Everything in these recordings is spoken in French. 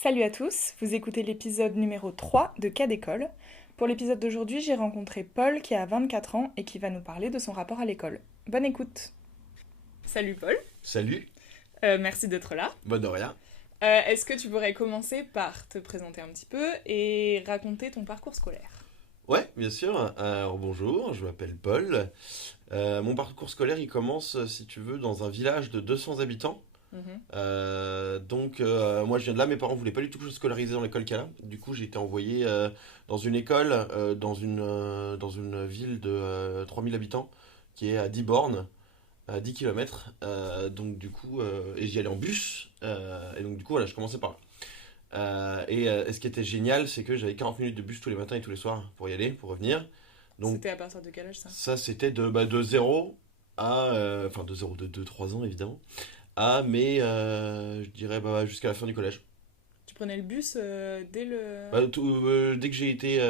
Salut à tous, vous écoutez l'épisode numéro 3 de Cas d'école. Pour l'épisode d'aujourd'hui, j'ai rencontré Paul qui a 24 ans et qui va nous parler de son rapport à l'école. Bonne écoute. Salut Paul. Salut, Merci d'être là. bah de rien. Est-ce que tu pourrais commencer par te présenter un petit peu et raconter ton parcours scolaire? Ouais, bien sûr. Alors bonjour, je m'appelle Paul. Mon parcours scolaire, il commence, si tu veux, dans un village de 200 habitants. Mhm. Moi, je viens de là, mes parents voulaient pas du tout que je scolariser dans l'école Cala. Du coup, j'ai été envoyé dans une école, dans une ville de 3000 habitants, qui est à 10 bornes, à 10 km. Et j'y allais en bus. Et donc, du coup, voilà, je commençais par là. Et ce qui était génial, c'est que j'avais 40 minutes de bus tous les matins et tous les soirs pour y aller, pour revenir. Donc C'était à partir de quel âge ça? ça, c'était de 0 à... Enfin, de 0, de 2 3 ans, évidemment. Je dirais jusqu'à la fin du collège. Tu prenais le bus dès le... Dès que j'ai été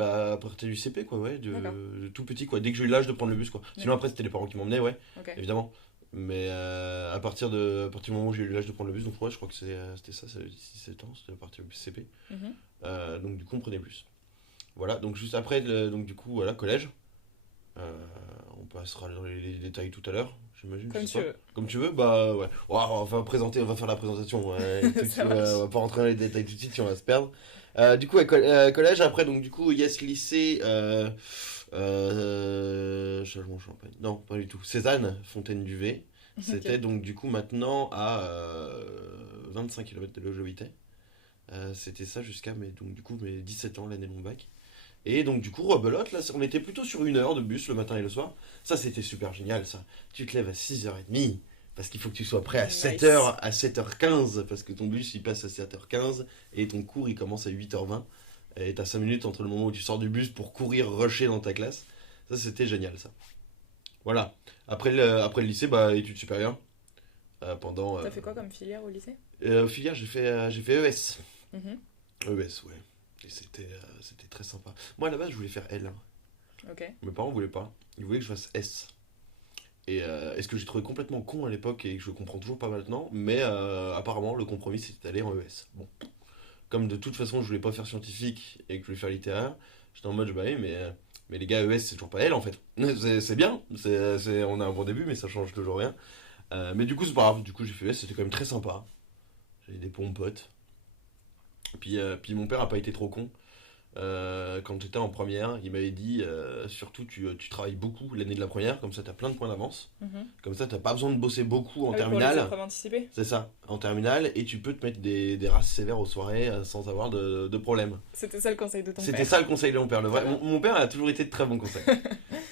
à partir du CP, quoi, ouais, D'accord, de tout petit, quoi, dès que j'ai eu l'âge de prendre le bus, quoi. Sinon, d'accord, après, c'était les parents qui m'emmenaient, ouais, ok. évidemment. Mais à partir du moment où j'ai eu l'âge de prendre le bus, donc ouais, je crois que c'était ça, c'est 6 7 ans, c'était à partir du CP. Mhm. Donc du coup, on prenait le bus. Voilà, donc juste après, donc du coup, voilà, collège. Euh, on passera dans les détails tout à l'heure, j'imagine, je Comme sais tu pas. veux. Comme tu veux, bah ouais. Ouah, on va faire la présentation. Ouais, tout de suite, Ça marche. on va pas rentrer dans les détails tout de suite si on va se perdre. Du coup, collège, après, donc du coup, yes, lycée, Châlons-Champagne. Non, pas du tout. Cézanne, Fontaine-du-V. C'était Ok. donc du coup maintenant à 25 km de là où j'habitais. C'était ça jusqu'à mes 17 ans, l'année de mon bac. Et donc du coup, rebelote, là, on était plutôt sur 1 heure de bus le matin et le soir. Ça, c'était super génial, ça. Tu te lèves à 6h30, parce qu'il faut que tu sois prêt à sept Nice. heures à 7h15 parce que ton bus, il passe à 7h15 et ton cours, il commence à 8h20. Et t'as 5 minutes entre le moment où tu sors du bus pour courir, rusher dans ta classe. Ça, c'était génial, ça. Voilà. Après le lycée, études supérieures. Pendant... T'as fait quoi comme filière au lycée? Filière, j'ai fait ES. Mhm. ES, ouais. Et c'était très sympa. Moi, à la base, je voulais faire L. Ok. Mes parents voulaient pas. Ils voulaient que je fasse S. Et ce que j'ai trouvé complètement con à l'époque et que je comprends toujours pas maintenant, mais apparemment le compromis c'était d'aller en ES. Bon, comme de toute façon je voulais pas faire scientifique et que je voulais faire littéraire, j'étais en mode bah oui, mais les gars, ES c'est toujours pas L en fait. C'est bien, on a un bon début, mais ça change toujours rien. Mais du coup, c'est pas grave, du coup j'ai fait ES, c'était quand même très sympa. J'avais des bons potes. Puis mon père a pas été trop con. Quand j'étais en première, il m'avait dit surtout tu travailles beaucoup l'année de la première, comme ça t'as plein de points d'avance. Mhm. Comme ça t'as pas besoin de bosser beaucoup en Ah oui, pour les terminale. épreuves anticipées? C'est ça, en terminale, et tu peux te mettre des races sévères aux soirées sans avoir de problème. C'était ça le conseil de ton C'était père. ça le conseil de mon père. Très bien. Mon père a toujours été de très bons conseils.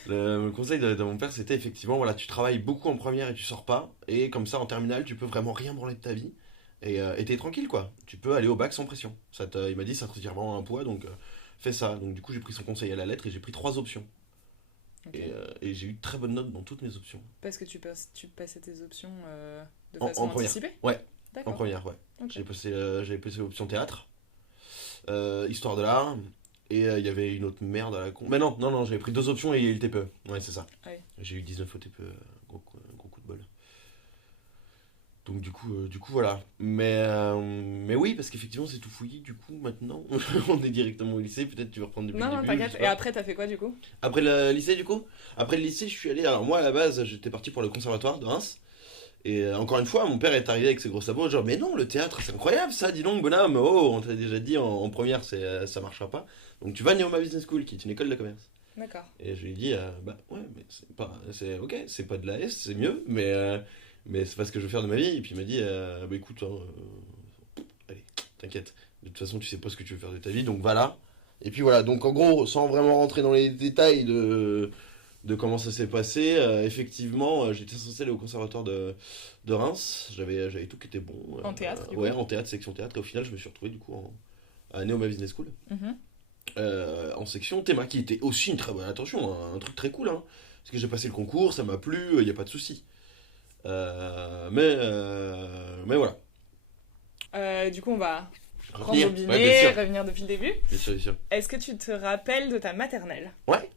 Le conseil de mon père c'était effectivement voilà, tu travailles beaucoup en première et tu sors pas, et comme ça en terminale tu peux vraiment rien branler de ta vie. Et t'es tranquille quoi, tu peux aller au bac sans pression. Il m'a dit ça te retire vraiment un poids donc fais ça. Donc du coup j'ai pris son conseil à la lettre et j'ai pris 3 options. Ok. Et j'ai eu de très bonnes notes dans toutes mes options. Parce que tu passais tes options de En façon première. anticipée? Ouais, en D'accord. première, ouais. Ok. J'avais passé l'option théâtre, histoire de l'art, et il y avait une autre merde à la con. Mais non, non, non, j'avais pris 2 options et le TPE. Ouais, c'est ça. Ah oui. J'ai eu 19 au TPE, gros coup de bol. Donc du coup voilà. Mais oui, parce qu'effectivement c'est tout fouillis, du coup maintenant on est directement au lycée, peut-être tu vas reprendre depuis Non, le non, début, je t'inquiète. sais Et pas. après, t'as fait quoi du coup? Après le lycée du coup Après le lycée je suis allé, alors moi à la base j'étais parti pour le conservatoire de Reims, et encore une fois mon père est arrivé avec ses gros sabots, genre mais non le théâtre c'est incroyable ça, dis donc bonhomme, oh on t'a déjà dit en première ça marchera pas, donc tu vas à Neoma Business School qui est une école de commerce. D'accord. Et je lui ai dit, bah ouais, mais c'est ok, c'est pas de la S, c'est mieux, mais c'est pas ce que je veux faire de ma vie. Et puis il m'a dit, bah écoute, hein, allez, t'inquiète, de toute façon tu sais pas ce que tu veux faire de ta vie, donc voilà. Et puis voilà, donc en gros, sans vraiment rentrer dans les détails de comment ça s'est passé, effectivement, j'étais censé aller au conservatoire de Reims, j'avais tout qui était bon. En théâtre, du Ouais, coup? en théâtre, section théâtre, et au final je me suis retrouvé du coup à Neoma Business School Mhm. en section Théma, qui était aussi une très bonne attention, un truc très cool. Hein. Parce que j'ai passé le concours, ça m'a plu, il n'y a pas de souci. Mais voilà. Du coup, on va Revenir. Ouais, rembobiner, revenir depuis le début. bien sûr, bien sûr. Est-ce que tu te rappelles de ta maternelle? Ouais,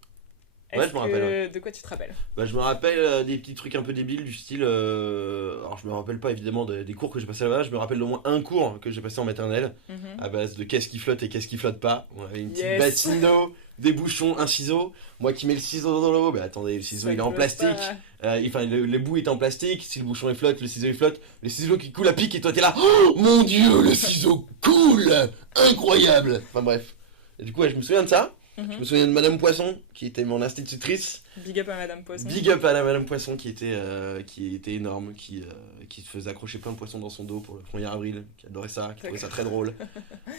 Ouais, je me rappelle. Ouais. De quoi tu te rappelles? Bah, je me rappelle des petits trucs un peu débiles du style. Alors, je me rappelle pas évidemment des cours que j'ai passé là-bas. Je me rappelle au moins un cours que j'ai passé en maternelle Mhm. à base de qu'est-ce qui flotte et qu'est-ce qui flotte pas. On avait une petite Yes. bassine d'eau, des bouchons, un ciseau. Moi qui mets le ciseau dans l'eau, bah attendez, le ciseau Ça il est en flotte plastique. pas. Enfin, le bout est en plastique. Si le bouchon il flotte, le ciseau il flotte. Le ciseau qui coule à pic et toi t'es là. Oh mon dieu, le ciseau coule. Incroyable. Enfin bref. Et du coup, ouais, je me souviens de ça. Je Mhm. me souviens de Madame Poisson qui était mon institutrice. Big up à Madame Poisson. Big up à la Madame Poisson qui était énorme, qui se faisait accrocher plein de poissons dans son dos pour le 1er avril, qui adorait ça, qui trouvait ça très drôle.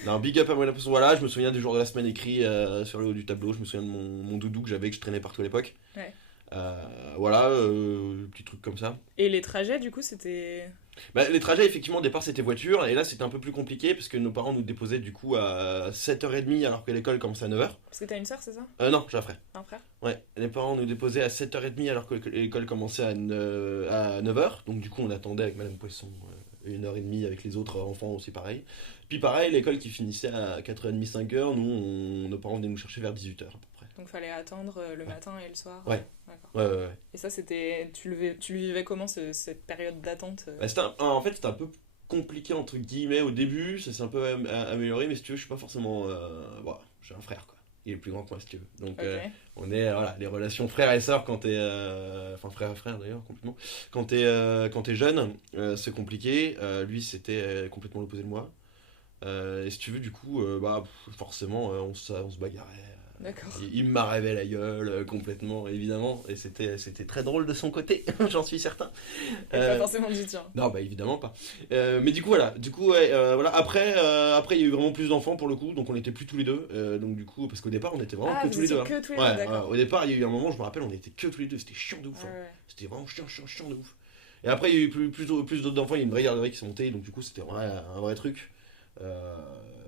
Non, big up à Madame Poisson, voilà, je me souviens du jour de la semaine écrit sur le haut du tableau, je me souviens de mon doudou que j'avais, que je traînais partout à l'époque. Ouais. Voilà, petits trucs comme ça. Et les trajets, du coup, c'était... Bah, les trajets, effectivement, au départ c'était voiture, et là c'était un peu plus compliqué parce que nos parents nous déposaient du coup à 7h30 alors que l'école commençait à 9h. Parce que t'as une sœur, c'est ça? Non, j'ai un frère. Un frère? Ouais, les parents nous déposaient à 7h30 alors que l'école commençait à 9h. Donc du coup on attendait avec Madame Poisson 1h30 avec les autres enfants aussi pareil. Puis pareil, l'école qui finissait à 4h30, 5h, nos parents venaient nous chercher vers 18h à peu près. Donc fallait attendre le matin et le soir. Ouais. D'accord. Ouais. Et ça, c'était... Tu le vivais comment, cette période d'attente? Bah, en fait c'était un peu compliqué entre guillemets au début, ça s'est un peu amélioré, mais si tu veux je suis pas forcément... Voilà, j'ai un frère quoi. Il est plus grand que moi si tu veux. Donc Ok. on est, voilà, les relations frère et sœur quand t'es... Enfin frère et frère d'ailleurs, complètement. Quand t'es jeune, c'est compliqué. Lui c'était complètement l'opposé de moi. Et si tu veux, du coup, bah, forcément, on se bagarrait. D'accord. Il me marravait la gueule complètement, évidemment. Et c'était très drôle de son côté, j'en suis certain. Et pas forcément du tien. Non, bah évidemment pas. Mais du coup, voilà. Du coup, ouais, voilà. Après, il y a eu vraiment plus d'enfants pour le coup, donc on était plus tous les deux. Donc du coup, parce qu'au départ, on était vraiment Ah, que vous tous les deux. étiez Hein. que tous les deux, Ouais, d'accord. au départ, il y a eu un moment, je me rappelle, on était que tous les deux. C'était chiant de ouf. Ouais, Hein. ouais. C'était vraiment chiant de ouf. Et après, il y a eu plus d'autres enfants, il y a une vraie garderie qui s'est montée, donc du coup, c'était vraiment un vrai truc.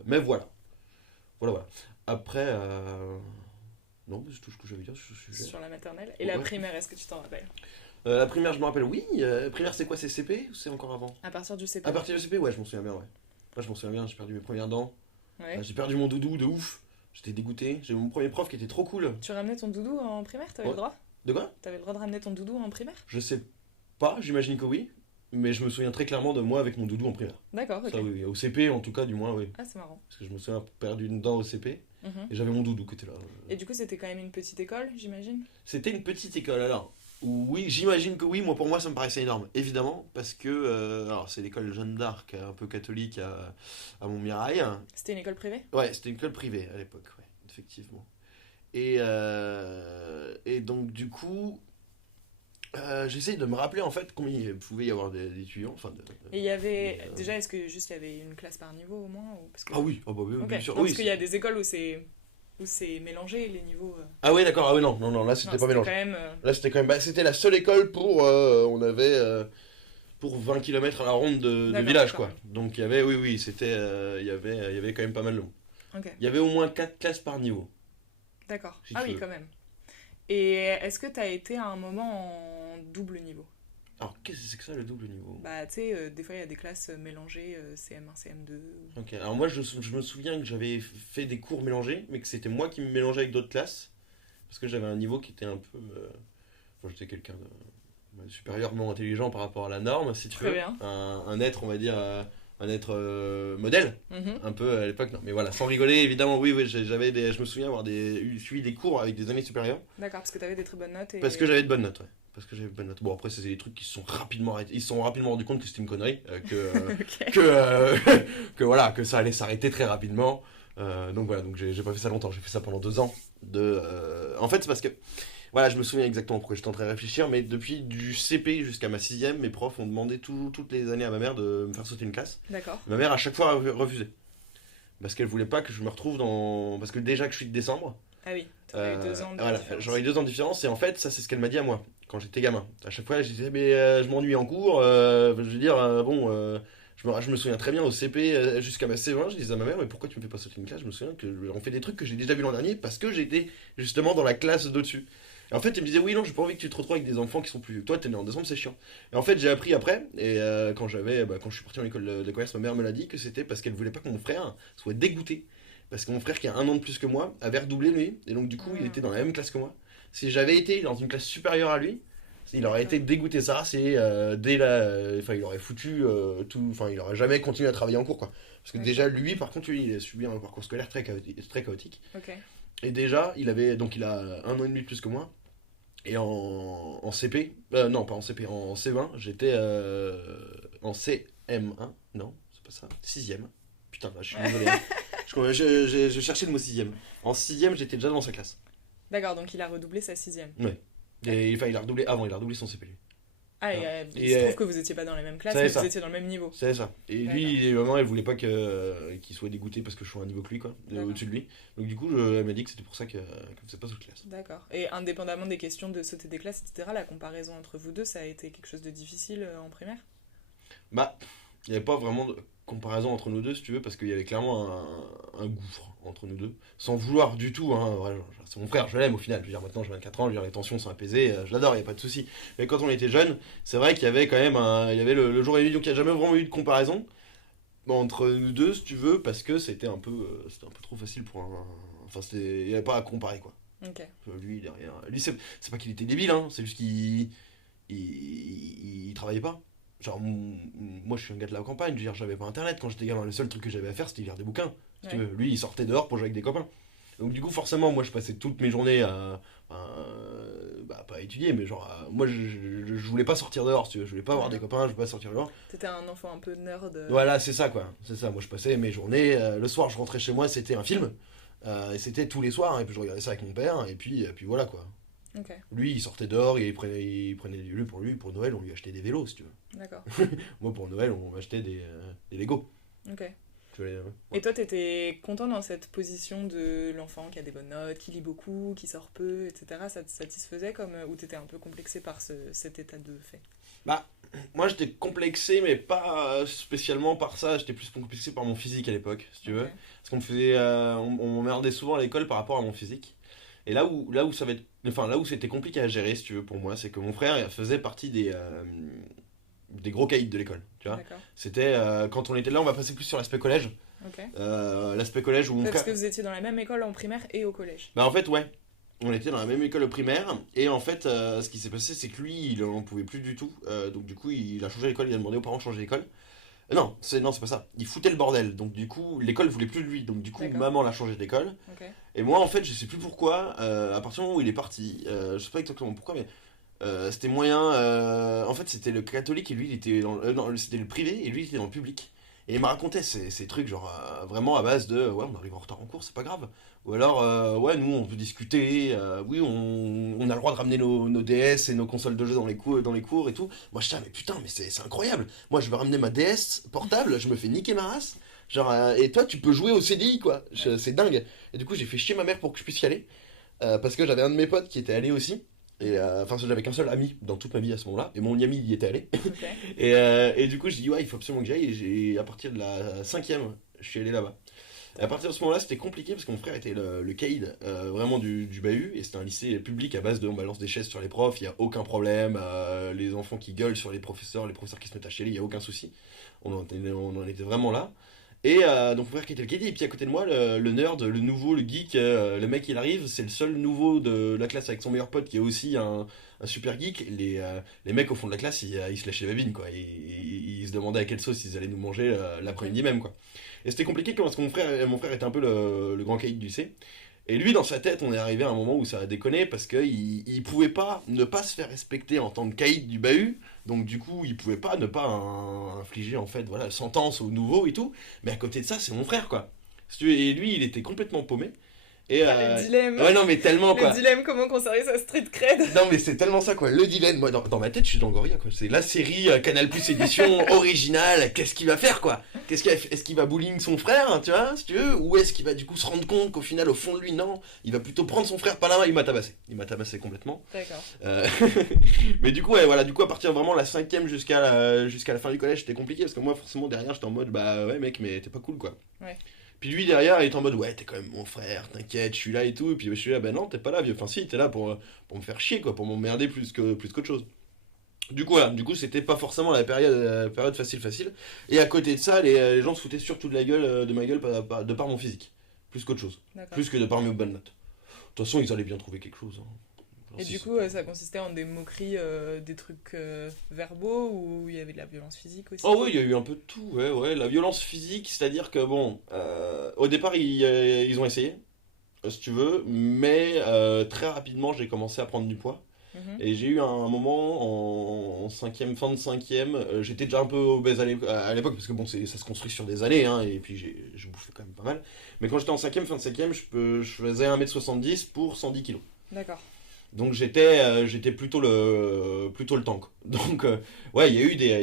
Mais voilà. Voilà. Après, non, mais c'est tout ce que j'avais à dire sur ce sujet. Sur la maternelle. Et la Ouais. primaire, est-ce que tu t'en rappelles? La primaire, je me rappelle, oui. Primaire, c'est quoi? C'est CP ou c'est encore avant? À partir du CP. À partir du CP, ouais, je m'en souviens bien, ouais. Moi, je m'en souviens bien, j'ai perdu mes premières dents. Ouais. J'ai perdu mon doudou de ouf. J'étais dégoûté. J'ai mon premier prof qui était trop cool. Tu ramenais ton doudou en primaire? T'avais Ouais. le droit? De quoi? T'avais le droit de ramener ton doudou en primaire? Je sais pas, j'imagine que oui. Mais je me souviens très clairement de moi avec mon doudou en primaire. D'accord, ok. Ça, oui. Au CP, en tout cas, du moins, oui. Ah, c'est marrant. Parce que je me souviens avoir perdu une dent au CP. Mhm. Et j'avais mon doudou qui était là. Et du coup, c'était quand même une petite école, j'imagine? C'était une petite école, alors. Oui, j'imagine que oui. Moi, pour moi, ça me paraissait énorme, évidemment, parce que alors c'est l'école Jeanne d'Arc, un peu catholique à Montmirail. C'était une école privée? Ouais, c'était une école privée à l'époque, ouais, effectivement. Et donc du coup, j'essaie de me rappeler en fait combien il pouvait y avoir d'étudiants, enfin Et il y avait... Mais, Déjà, est-ce que juste il y avait une classe par niveau au moins ou... Parce que... Ah oui, ah bah oui, Ok. bien sûr. Non, Oui, parce qu'il y a des écoles où c'est mélangé, les niveaux... Ah oui, d'accord, ah oui, non, là Non, c'était pas mélangé. quand même... Là c'était quand même, bah, c'était la seule école pour, on avait pour 20 km à la ronde de D'accord, village d'accord. quoi. Donc il y avait, oui, c'était, il y avait quand même pas mal de monde. Ok, Il y avait au moins 4 classes par niveau. d'accord. Si Ah tu oui, veux. quand même. Et est-ce que t'as été à un moment en double niveau? Alors qu'est-ce que c'est que ça le double niveau? Bah, tu sais, des fois, il y a des classes mélangées, CM1, CM2... Ok, alors moi je me souviens que j'avais fait des cours mélangés, mais que c'était moi qui me mélangeais avec d'autres classes, parce que j'avais un niveau qui était un peu... Enfin, j'étais quelqu'un de supérieurement intelligent par rapport à la norme, si tu Très veux. bien. Un être, on va dire, un être modèle, Mhm. un peu à l'époque, non. Mais voilà, sans rigoler, évidemment, oui, je me souviens avoir suivi des cours avec des années supérieures, D'accord, parce que t'avais des très bonnes notes et... parce que j'avais de bonnes notes, ouais. Parce que j'avais de bonnes notes. Bon, après, c'est des trucs qui se sont rapidement arrêtés. Ils se sont rapidement rendus compte que c'était une connerie, Ok. que voilà, que ça allait s'arrêter très rapidement. Donc voilà, donc j'ai pas fait ça longtemps, j'ai fait ça pendant 2 ans. En fait, c'est parce que, voilà, je me souviens exactement pourquoi j'étais en train de réfléchir, mais depuis du CP jusqu'à ma 6ème, mes profs ont demandé toutes les années à ma mère de me faire sauter une classe. D'accord. Ma mère, à chaque fois, a refusé. Parce qu'elle voulait pas que je me retrouve dans... Parce que déjà que je suis de décembre, Ah oui, t'aurais eu 2 ans de voilà, différence. j'aurais eu 2 ans de différence, et en fait, ça, c'est ce qu'elle m'a dit à moi, quand j'étais gamin. À chaque fois, je disais, mais je m'ennuie en cours, je veux dire, je me souviens très bien au CP jusqu'à ma C20, je disais à ma mère, mais pourquoi tu me fais pas sauter une classe? Je me souviens qu'on fait des trucs que j'ai déjà vu l'an dernier parce que j'étais justement dans la classe d'au-dessus. Et en fait, elle me disait, oui, non, j'ai pas envie que tu te retrouves avec des enfants qui sont plus vieux que toi, t'es né en décembre, c'est chiant. Et en fait, j'ai appris après, et quand je suis parti en école de commerce, ma mère me l'a dit que c'était parce qu'elle voulait pas que mon frère soit dégoûté. Parce que mon frère, qui a 1 an de plus que moi, avait redoublé lui, et donc du coup, il était dans la même classe que moi. Si j'avais été dans une classe supérieure à lui, il aurait été D'accord. dégoûté de sa race et dès la. Enfin, il aurait foutu tout. Enfin, il aurait jamais continué à travailler en cours, quoi. Parce que déjà, Ok. lui, par contre, lui, il a subi un parcours scolaire très chaotique. Très chaotique. Ok. Et déjà, il avait. Donc, il a 1 an et demi de plus que moi. Et en CP. Non, pas en CP, en CE1, j'étais en CM1. Non, c'est pas ça. Sixième. Putain, là, je suis désolé, hein. Je cherchais le mot sixième. En sixième, j'étais déjà dans sa classe. D'accord, donc il a redoublé sa sixième. Ouais. D'accord. Et enfin, il a redoublé avant, il a redoublé son CP, lui. Ah, et Hein. il Et se trouve que vous étiez pas dans les mêmes classes, c'est mais vous ça. étiez dans le même niveau. C'est ça. Et D'accord. lui, vraiment, elle voulait pas qu'il soit dégoûté parce que je sois à un niveau que lui, quoi, D'accord. au-dessus de lui. Donc, du coup, elle m'a dit que c'était pour ça qu'elle faisait pas cette classe. D'accord. Et indépendamment des questions de sauter des classes, etc., la comparaison entre vous deux, ça a été quelque chose de difficile en primaire? Bah, il n'y avait pas vraiment de comparaison entre nous deux, si tu veux, parce qu'il y avait clairement un gouffre entre nous deux. Sans vouloir du tout, hein. Voilà, c'est mon frère, je l'aime au final. Je veux dire, maintenant j'ai 24 ans, je veux dire, les tensions sont apaisées, je l'adore, il n'y a pas de souci. Mais quand on était jeune, c'est vrai qu'il y avait quand même il y avait le jour et la nuit, donc il n'y a jamais vraiment eu de comparaison entre nous deux, si tu veux, parce que c'était un peu trop facile pour un. Enfin, il n'y avait pas à comparer, quoi. Ok. Lui, derrière. Lui, c'est pas qu'il était débile, hein, c'est juste qu'il travaillait pas. Genre, moi, je suis un gars de la campagne, je veux dire, j'avais pas internet quand j'étais gamin. Le seul truc que j'avais à faire, c'était lire des bouquins. Si tu Ouais. veux. Lui, il sortait dehors pour jouer avec des copains. Donc, du coup, forcément, moi, je passais toutes mes journées bah, pas à étudier, mais genre, moi, je voulais pas sortir dehors, si tu veux. Je voulais pas avoir des Ouais. copains, je voulais pas sortir dehors. T'étais un enfant un peu nerd. Voilà, c'est ça, quoi. C'est ça. Moi, je passais mes journées. Le soir, je rentrais chez moi, c'était un film. Et c'était tous les soirs, hein, et puis je regardais ça avec mon père, et puis voilà, quoi. Ok, Lui, il sortait dehors, et il prenait des lieux pour lui. Pour Noël, on lui achetait des vélos, si tu veux. d'accord. Moi, pour Noël, on m'achetait des Lego. Ok. Tu vois, Et ouais. toi, t'étais content dans cette position de l'enfant qui a des bonnes notes, qui lit beaucoup, qui sort peu, etc. Ça te satisfaisait comme ou t'étais un peu complexé par cet état de fait? Bah, moi, j'étais complexé, mais pas spécialement par ça. J'étais plus complexé par mon physique à l'époque, si tu Ok. veux. Parce qu'on me faisait, on m'emmerdait souvent à l'école par rapport à mon physique. Et là où ça va être, enfin, là où c'était compliqué à gérer, si tu veux, pour moi, c'est que mon frère il faisait partie des gros caïds de l'école, tu vois. D'accord. C'était quand on était là, on va passer plus sur l'aspect collège. Ok. L'aspect collège où mon Ouais, parce frère. que vous étiez dans la même école en primaire et au collège. Bah en fait ouais, on était dans la même école primaire et en fait ce qui s'est passé c'est que lui il en pouvait plus du tout. Donc du coup il a changé d'école, il a demandé aux parents de changer d'école. Non c'est pas ça, il foutait le bordel donc du coup l'école voulait plus de lui donc du coup D'accord. maman l'a changé d'école Ok. et moi en fait je sais plus pourquoi à partir du moment où il est parti, je sais pas exactement pourquoi mais c'était moyen, en fait c'était le catholique et lui il était non, c'était le privé et lui il était dans le public. Et il me racontait ces trucs, genre vraiment à base de ouais, on arrive en retard en cours, c'est pas grave. Ou alors, ouais, nous on peut discuter, oui, on a le droit de ramener nos DS et nos consoles de jeux dans les cours et tout. Moi je dis, ah, mais putain, mais c'est incroyable. Moi je vais ramener ma DS portable, je me fais niquer ma race. Genre, et toi tu peux jouer au CDI quoi. C'est dingue. Et du coup j'ai fait chier ma mère pour que je puisse y aller. Parce que j'avais un de mes potes qui était allé aussi. Et enfin, j'avais qu'un seul ami dans toute ma vie à ce moment-là. Et mon ami y était allé. Ok. Et du coup, j'ai dit, ouais, il faut absolument que j'aille. Et à partir de la cinquième, je suis allé là-bas. Et à partir de ce moment-là, c'était compliqué parce que mon frère était le caïd vraiment du bahut. Et c'était un lycée public à base de on balance des chaises sur les profs, il n'y a aucun problème. Les enfants qui gueulent sur les professeurs qui se mettent à chialer, il n'y a aucun souci. On en était vraiment là. Et donc mon frère qui était le caddie, et puis à côté de moi, le nerd, le nouveau, le geek, le mec il arrive, c'est le seul nouveau de la classe avec son meilleur pote qui est aussi un super geek. Les mecs au fond de la classe, ils se lâchaient la babine quoi. Ils se demandaient à quelle sauce ils allaient nous manger l'après-midi même quoi. Et c'était compliqué parce que mon frère était un peu le grand caïd du lycée. Et lui, dans sa tête, on est arrivé à un moment où ça a déconné parce qu'il pouvait pas ne pas se faire respecter en tant que caïd du bahut. Donc du coup, il pouvait pas ne pas infliger en fait voilà sentence au nouveau et tout. Mais à côté de ça, c'est mon frère quoi. Et lui, il était complètement paumé. Et Ah, le dilemme. ouais non mais tellement Le quoi. dilemme, comment conserver sa street cred. Non mais c'est tellement ça quoi, le dilemme, moi dans ma tête je suis dans Gorilla quoi, c'est la série Canal Plus édition originale, qu'est-ce qu'il va faire quoi? Est-ce qu'il va bullying son frère, hein, tu vois, si tu veux, ou est-ce qu'il va du coup se rendre compte qu'au final au fond de lui non, il va plutôt prendre son frère par la main, il m'a tabassé complètement. D'accord. Euh, mais du coup ouais voilà, du coup à partir de vraiment la cinquième jusqu'à la fin du collège c'était compliqué parce que moi forcément derrière j'étais en mode bah ouais mec mais t'es pas cool quoi. Ouais. Puis lui derrière il est en mode ouais t'es quand même mon frère, t'inquiète, je suis là et tout. Et puis je suis là, bah non t'es pas là vieux, enfin si t'es là pour me faire chier quoi, pour m'emmerder plus qu'autre chose. Du coup voilà, du coup c'était pas forcément la période facile. Et à côté de ça les gens se foutaient surtout de ma gueule de par mon physique. Plus qu'autre chose. D'accord. Plus que de par mes bonnes notes. De toute façon ils allaient bien trouver quelque chose, hein. Et si du c'est coup, pas- ça consistait en des moqueries, des trucs verbaux ou il y avait de la violence physique aussi? Oh oui, il y a eu un peu de tout, ouais. La violence physique, c'est-à-dire que bon, au départ ils ont essayé, si tu veux, mais très rapidement j'ai commencé à prendre du poids. Mhm. Et j'ai eu un moment en cinquième, fin de cinquième, j'étais déjà un peu obèse à l'époque, parce que bon, ça se construit sur des années, hein, et puis je bouffais quand même pas mal. Mais quand j'étais en cinquième, fin de cinquième, je faisais 1,70 m pour 110 kilos. D'accord. Donc j'étais plutôt le tank. Donc ouais, il y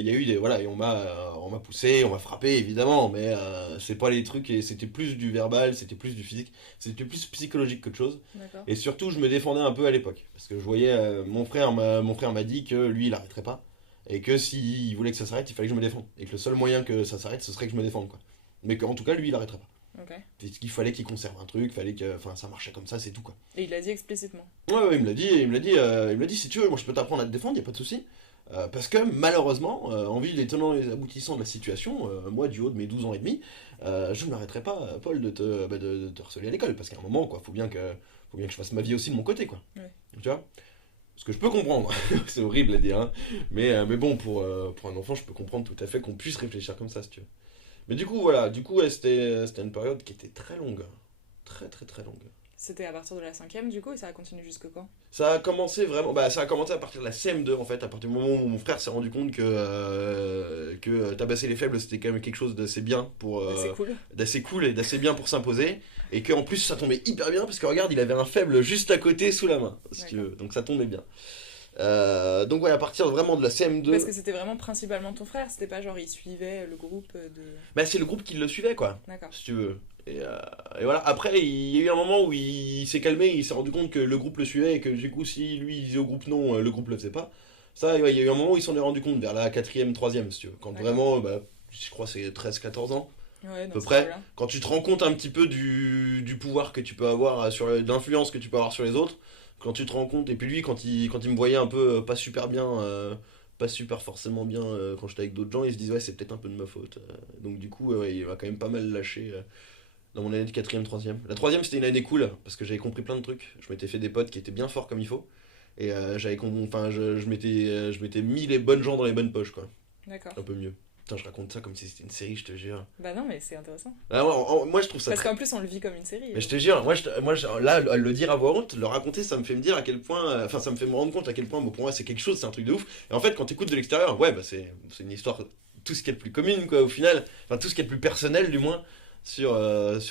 a eu des voilà, et on m'a poussé, on m'a frappé évidemment, mais c'est pas les trucs, et c'était plus du verbal, c'était plus du physique, c'était plus psychologique qu'autre chose. D'accord. Et surtout, je me défendais un peu à l'époque parce que je voyais mon frère m'a dit que lui il arrêterait pas et que s'il voulait que ça s'arrête, il fallait que je me défende et que le seul moyen que ça s'arrête, ce serait que je me défende quoi. Mais qu'en tout cas, lui il arrêterait pas. Ok. Parce qu'il fallait qu'il conserve un truc, fallait que enfin ça marchait comme ça, c'est tout quoi. Et il l'a dit explicitement. Ouais, il me l'a dit, il me l'a dit, si tu veux, moi je peux t'apprendre à te défendre, y a pas de souci. Parce que malheureusement, en vue des tenants et des aboutissants de la situation, moi du haut de mes 12 ans et demi, je ne m'arrêterai pas, Paul, de te harceler à l'école. Parce qu'à un moment, quoi, faut bien que je fasse ma vie aussi de mon côté, quoi. Ouais. Tu vois? Ce que je peux comprendre, c'est horrible à dire, hein. Mais bon, pour un enfant, je peux comprendre tout à fait qu'on puisse réfléchir comme ça, si tu veux. Mais du coup, voilà, ouais, c'était une période qui était très longue. Très, très, très longue. C'était à partir de la cinquième, du coup, et ça a continué jusque quand? Ça a commencé vraiment, bah ça a commencé à partir de la CM2 en fait, à partir du moment où mon frère s'est rendu compte que tabasser les faibles c'était quand même quelque chose d'assez bien pour Bah, c'est cool. d'assez cool et d'assez bien pour s'imposer et qu'en plus ça tombait hyper bien parce que regarde il avait un faible juste à côté sous la main si tu D'accord. veux, donc ça tombait bien. Donc ouais à partir vraiment de la CM2, Parce que c'était vraiment principalement ton frère, c'était pas genre il suivait le groupe de... bah c'est le groupe qui le suivait quoi, D'accord. si tu veux. Et voilà, après il y a eu un moment où il s'est calmé, il s'est rendu compte que le groupe le suivait et que du coup si lui il disait au groupe non, le groupe le faisait pas. Ça, ouais, il y a eu un moment où il s'en est rendu compte, vers la quatrième, troisième si tu veux. Quand D'accord. vraiment, bah, je crois que c'est 13 14 ans, Ouais, à dans peu ce près. là. Quand tu te rends compte un petit peu du pouvoir que tu peux avoir, de l'influence que tu peux avoir sur les autres, quand tu te rends compte, et puis lui, quand il me voyait un peu pas super bien, pas super forcément bien quand j'étais avec d'autres gens, il se disait, ouais, c'est peut-être un peu de ma faute. Donc du coup, ouais, il m'a quand même pas mal lâché dans mon année de quatrième, troisième. La troisième, c'était une année cool, parce que j'avais compris plein de trucs. Je m'étais fait des potes qui étaient bien forts comme il faut. Et enfin, je m'étais mis les bonnes gens dans les bonnes poches, quoi. D'accord. Un peu mieux. Putain, je raconte ça comme si c'était une série, je te jure. Bah non, mais c'est intéressant. Ah, moi, je trouve ça Parce très. qu'en plus, on le vit comme une série. Mais je te jure, là, le dire à voix haute, le raconter, ça me fait me dire à quel point. Enfin, ça me fait me rendre compte à quel point, bon, pour moi, c'est quelque chose, c'est un truc de ouf. Et en fait, quand t'écoutes de l'extérieur, ouais, bah, c'est une histoire, tout ce qui est le plus commune, quoi, au final. Enfin, tout ce qui est le plus personnel, du moins, sur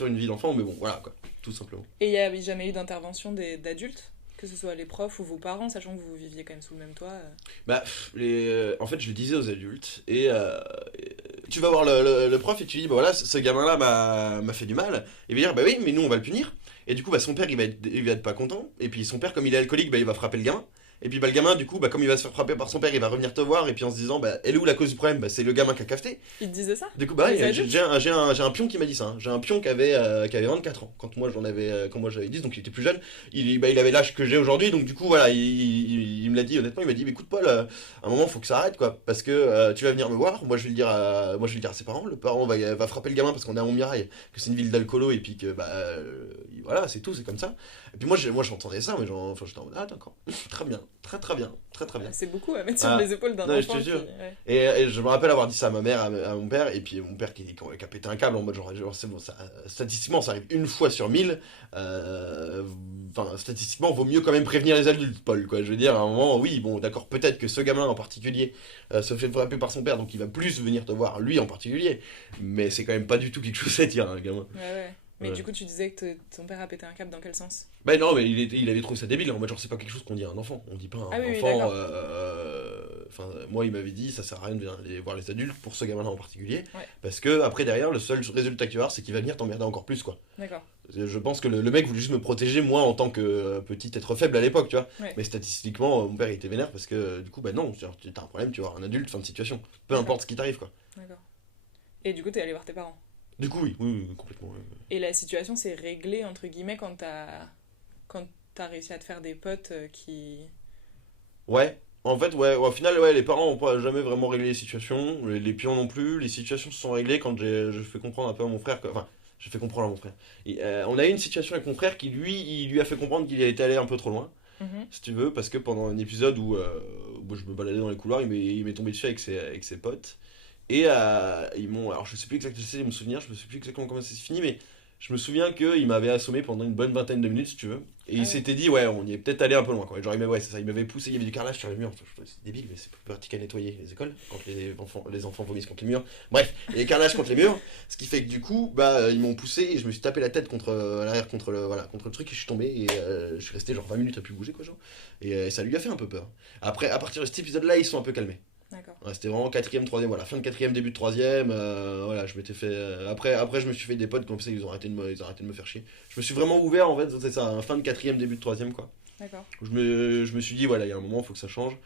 une vie d'enfant. Mais bon, voilà, quoi, tout simplement. Et il n'y a jamais eu d'intervention d'adultes, que ce soit les profs ou vos parents, sachant que vous viviez quand même sous le même toit. Bah, en fait, je le disais aux adultes, et tu vas voir le prof et tu dis, bah voilà, ce gamin-là m'a fait du mal. Il va dire, bah oui, mais nous on va le punir. Et du coup, bah son père il va être pas content. Et puis son père, comme il est alcoolique, bah il va frapper le gamin. Et puis bah le gamin, du coup, bah comme il va se faire frapper par son père, il va revenir te voir. Et puis en se disant, bah elle est où la cause du problème? Bah c'est le gamin qui a cafeté. Ils te disaient ça? Du coup, bah Les ouais, adultes? j'ai un pion qui m'a dit ça, hein. J'ai un pion qui avait 24 ans quand moi quand moi j'avais 10, donc il était plus jeune. Il avait l'âge que j'ai aujourd'hui, donc du coup, voilà, il me l'a dit honnêtement. Il m'a dit, mais écoute, Paul, à un moment, faut que ça arrête, quoi. Parce que tu vas venir me voir, moi je vais le dire moi je vais le dire à ses parents. Le parent va frapper le gamin parce qu'on est à Montmirail, que c'est une ville d'alcoolo, et puis que, bah, voilà, c'est tout, c'est comme ça. Et puis moi j'entendais ça, mais genre, enfin, j'étais en mode, ah d'accord, très bien, très bien, très bien. C'est beaucoup à mettre sur Ah, les épaules d'un non, je enfant te jure. ouais. Et je me rappelle avoir dit ça à ma mère, à mon père, et puis mon père qui a pété un câble en mode genre c'est bon, statistiquement ça arrive une fois sur 1000. Enfin, statistiquement, vaut mieux quand même prévenir les adultes, Paul, quoi. Je veux dire, à un moment, oui, bon, d'accord, peut-être que ce gamin en particulier se fait frapper par son père, donc il va plus venir te voir, lui en particulier, mais c'est quand même pas du tout quelque chose à dire, un gamin. Ouais. Mais Ouais. du coup, tu disais que ton père a pété un câble dans quel sens? Bah non, mais il avait trouvé ça débile, en mode genre c'est pas quelque chose qu'on dit à un enfant, on dit pas à Ah un oui, oui, enfant, d'accord. enfin moi il m'avait dit ça sert à rien de venir aller voir les adultes pour ce gamin-là en particulier, Ouais, parce que après derrière le seul résultat que tu vas avoir c'est qu'il va venir t'emmerder encore plus quoi. d'accord. Je pense que le mec voulait juste me protéger moi en tant que petit être faible à l'époque, tu vois, Ouais, mais statistiquement mon père il était vénère parce que du coup bah non, genre, t'as un problème, tu vas avoir un adulte, fin de situation, peu d'accord. importe ce qui t'arrive quoi. D'accord. Et du coup, t'es allé voir tes parents. Du coup oui, complètement. Ouais. Et la situation s'est réglée, entre guillemets, quand t'as réussi à te faire des potes qui... Ouais, en fait, ouais, au final, ouais, les parents ont pas jamais vraiment réglé les situations, les pions non plus. Les situations se sont réglées quand je fais comprendre un peu à mon frère enfin, je fais comprendre à mon frère. On a eu une situation avec mon frère qui, lui, il lui a fait comprendre qu'il était allé un peu trop loin. Mhm. si tu veux, parce que pendant un épisode où je me baladais dans les couloirs, il m'est tombé dessus avec ses potes. Et ils m'ont. Alors je sais plus exactement, j'essaie de me souvenir, je me souviens plus exactement comment ça s'est fini, mais je me souviens qu'il m'avait assommé pendant une bonne vingtaine de minutes, si tu veux. Et Ah il ouais. s'était dit, ouais, on y est peut-être allé un peu loin, quoi. Genre, ouais, c'est ça, il m'avait poussé, il y avait du carrelage sur les murs. Enfin, c'est débile, mais c'est plus pratique à nettoyer les écoles quand les enfants vomissent contre les murs. Bref, il y a des carrelages contre les murs, ce qui fait que du coup, bah, ils m'ont poussé et je me suis tapé la tête à l'arrière contre le truc et je suis tombé et je suis resté genre 20 minutes à plus bouger, quoi, genre. Et ça lui a fait un peu peur. Après, à partir de cet épisode-là, ils sont un peu calmés. D'accord. Ouais, c'était vraiment quatrième, troisième, voilà, fin de quatrième, début de troisième, voilà, je m'étais fait... après, je me suis fait des potes comme ça, ils ont arrêté de me faire chier. Je me suis vraiment ouvert, en fait, c'est ça, fin de quatrième, début de troisième, quoi. D'accord. Je me suis dit, voilà, il y a un moment, il faut que ça change.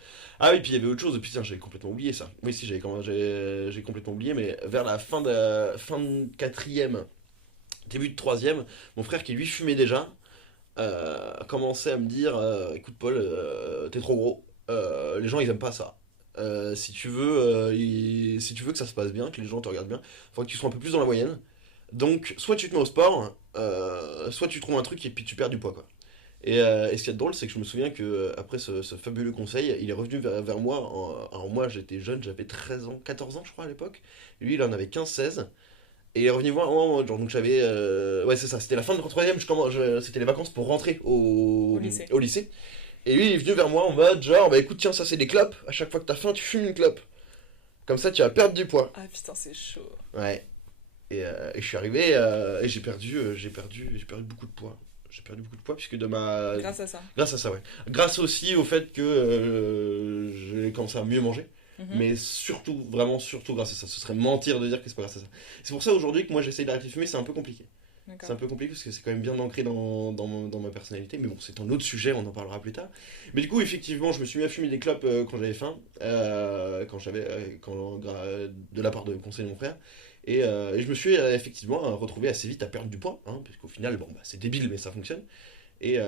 Ah oui, puis il y avait autre chose, putain, j'avais complètement oublié ça. Oui, si, j'ai complètement oublié, mais vers la fin de quatrième, début de troisième, mon frère qui lui fumait déjà, commençait à me dire, écoute Paul, t'es trop gros, les gens ils aiment pas ça. Si tu veux que ça se passe bien, que les gens te regardent bien, faut que tu sois un peu plus dans la moyenne. Donc, soit tu te mets au sport, soit tu trouves un truc et puis tu perds du poids, quoi. Et ce qui est drôle, c'est que je me souviens que après ce fabuleux conseil, il est revenu vers moi. Alors, moi, j'étais jeune, j'avais 13 ans, 14 ans, je crois, à l'époque. Lui, il en avait 15, 16. Et il est revenu voir, genre, donc j'avais. Ouais, c'est ça, c'était la fin de la troisième, c'était les vacances pour rentrer Au lycée. au lycée. Et lui, il est venu vers moi en mode, genre, bah écoute, tiens, ça c'est des clopes. À chaque fois que t'as faim, tu fumes une clope. Comme ça, tu vas perdre du poids. Ah putain, c'est chaud. Ouais. Et je suis arrivé et j'ai perdu beaucoup de poids. J'ai perdu beaucoup de poids puisque de ma. Grâce à ça. Grâce à ça, ouais. Grâce aussi au fait que j'ai commencé à mieux manger. Mhm. Mais surtout, vraiment, surtout grâce à ça. Ce serait mentir de dire que c'est pas grâce à ça. C'est pour ça aujourd'hui que moi j'essaye d'arrêter de fumer, c'est un peu compliqué. C'est D'accord. un peu compliqué parce que c'est quand même bien ancré dans ma personnalité. Mais bon, c'est un autre sujet, on en parlera plus tard. Mais du coup, effectivement, je me suis mis à fumer des clopes quand j'avais faim. De la part de conseil de mon frère. Et je me suis effectivement retrouvé assez vite à perdre du poids. Hein, parce qu'au final, bon, bah, c'est débile, mais ça fonctionne. Et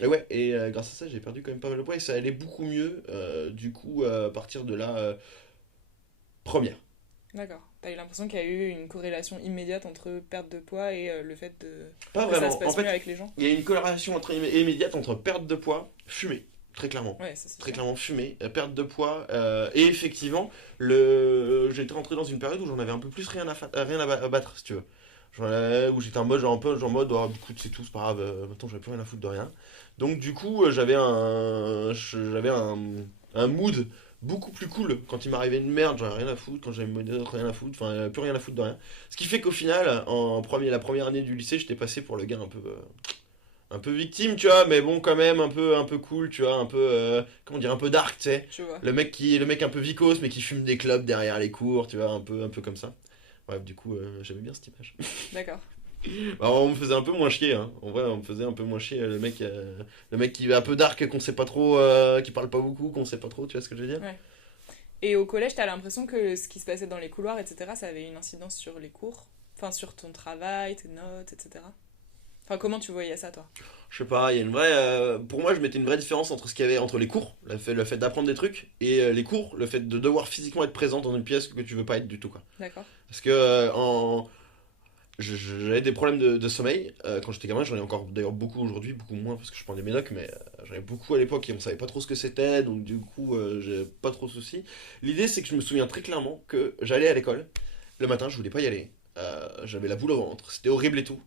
grâce à ça, j'ai perdu quand même pas mal de poids. Et ça allait beaucoup mieux, du coup, à partir de la première. D'accord. T'as eu l'impression qu'il y a eu une corrélation immédiate entre perte de poids et le fait Pas que ça se vraiment. En passe mieux fait, avec les gens? il y a une corrélation immédiate entre perte de poids, fumée, très clairement. Ouais, ça c'est Très sûr. clairement fumée, perte de poids, et effectivement, j'étais rentré dans une période où j'en avais un peu plus rien à battre, si tu veux. Où j'étais en mode, genre en mode, oh, écoute, c'est tout, c'est pas grave, maintenant j'avais plus rien à foutre de rien. Donc du coup, j'avais un mood beaucoup plus cool quand il m'arrivait une merde, j'en avais rien à foutre, quand j'avais rien à foutre, enfin, plus rien à foutre de rien. Ce qui fait qu'au final, la première année du lycée, j'étais passé pour le gars un peu victime, tu vois, mais bon, quand même, un peu cool, tu vois, un peu, comment dire, un peu dark, tu sais. Je vois. Le mec un peu vicose, mais qui fume des clopes derrière les cours, tu vois, un peu comme ça. Bref, du coup, j'aimais bien cette image. D'accord. Alors, on me faisait un peu moins chier, hein. En vrai, on me faisait un peu moins chier, le mec qui est un peu dark, qu'on sait pas trop, qui parle pas beaucoup, qu'on sait pas trop, tu vois ce que je veux dire? Ouais. Et au collège, t'as l'impression que ce qui se passait dans les couloirs, etc., ça avait une incidence sur les cours? Enfin, sur ton travail, tes notes, etc. Enfin, comment tu voyais ça, toi? Je sais pas, il y a une vraie. Pour moi, je mettais une vraie différence entre ce qu'il y avait entre les cours, le fait d'apprendre des trucs, et les cours, le fait de devoir physiquement être présent dans une pièce que tu veux pas être du tout, quoi. D'accord. Parce que j'avais des problèmes de sommeil quand j'étais gamin, j'en ai encore d'ailleurs beaucoup aujourd'hui, beaucoup moins parce que je prends des médocs, mais j'en ai beaucoup à l'époque et on savait pas trop ce que c'était, donc du coup, j'ai pas trop de soucis. L'idée, c'est que je me souviens très clairement que j'allais à l'école, le matin, je voulais pas y aller, j'avais la boule au ventre, c'était horrible et tout.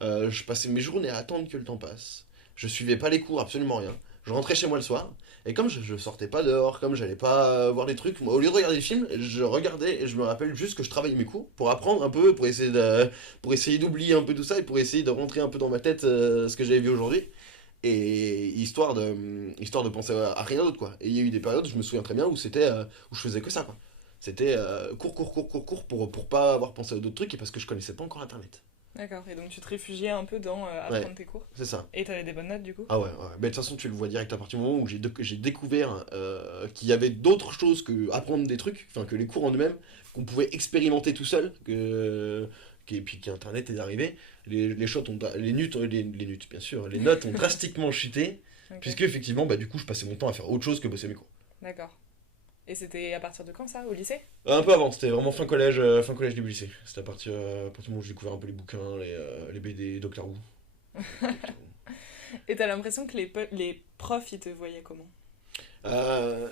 Je passais mes journées à attendre que le temps passe. Je suivais pas les cours, absolument rien. Je rentrais chez moi le soir, et comme je sortais pas dehors, comme j'allais pas voir des trucs, moi, au lieu de regarder des films, je regardais et je me rappelle juste que je travaillais mes cours pour apprendre un peu, pour essayer d'oublier un peu tout ça et pour essayer de rentrer un peu dans ma tête ce que j'avais vu aujourd'hui. Et histoire de penser à rien d'autre, quoi. Et il y a eu des périodes, je me souviens très bien, où je faisais que ça, quoi. C'était cours pour pas avoir pensé à d'autres trucs et parce que je connaissais pas encore Internet. D'accord. Et donc, tu te réfugiais un peu dans Ouais, apprendre tes cours? c'est ça. Et t'avais des bonnes notes, du coup? Ah ouais, ouais. Mais de toute façon, tu le vois direct à partir du moment où j'ai découvert qu'il y avait d'autres choses que apprendre des trucs, enfin que les cours en eux-mêmes, qu'on pouvait expérimenter tout seul, et puis qu'Internet est arrivé, les notes, bien sûr, les notes ont drastiquement chuté, Ok. puisque effectivement, bah du coup, je passais mon temps à faire autre chose que bosser mes cours. D'accord. Et c'était à partir de quand, ça? Au lycée? Un peu avant, c'était vraiment fin collège début lycée. C'était à partir du moment où j'ai découvert un peu les bouquins, les BD, Doctor Who. Et t'as l'impression que les profs, ils te voyaient comment? Euh,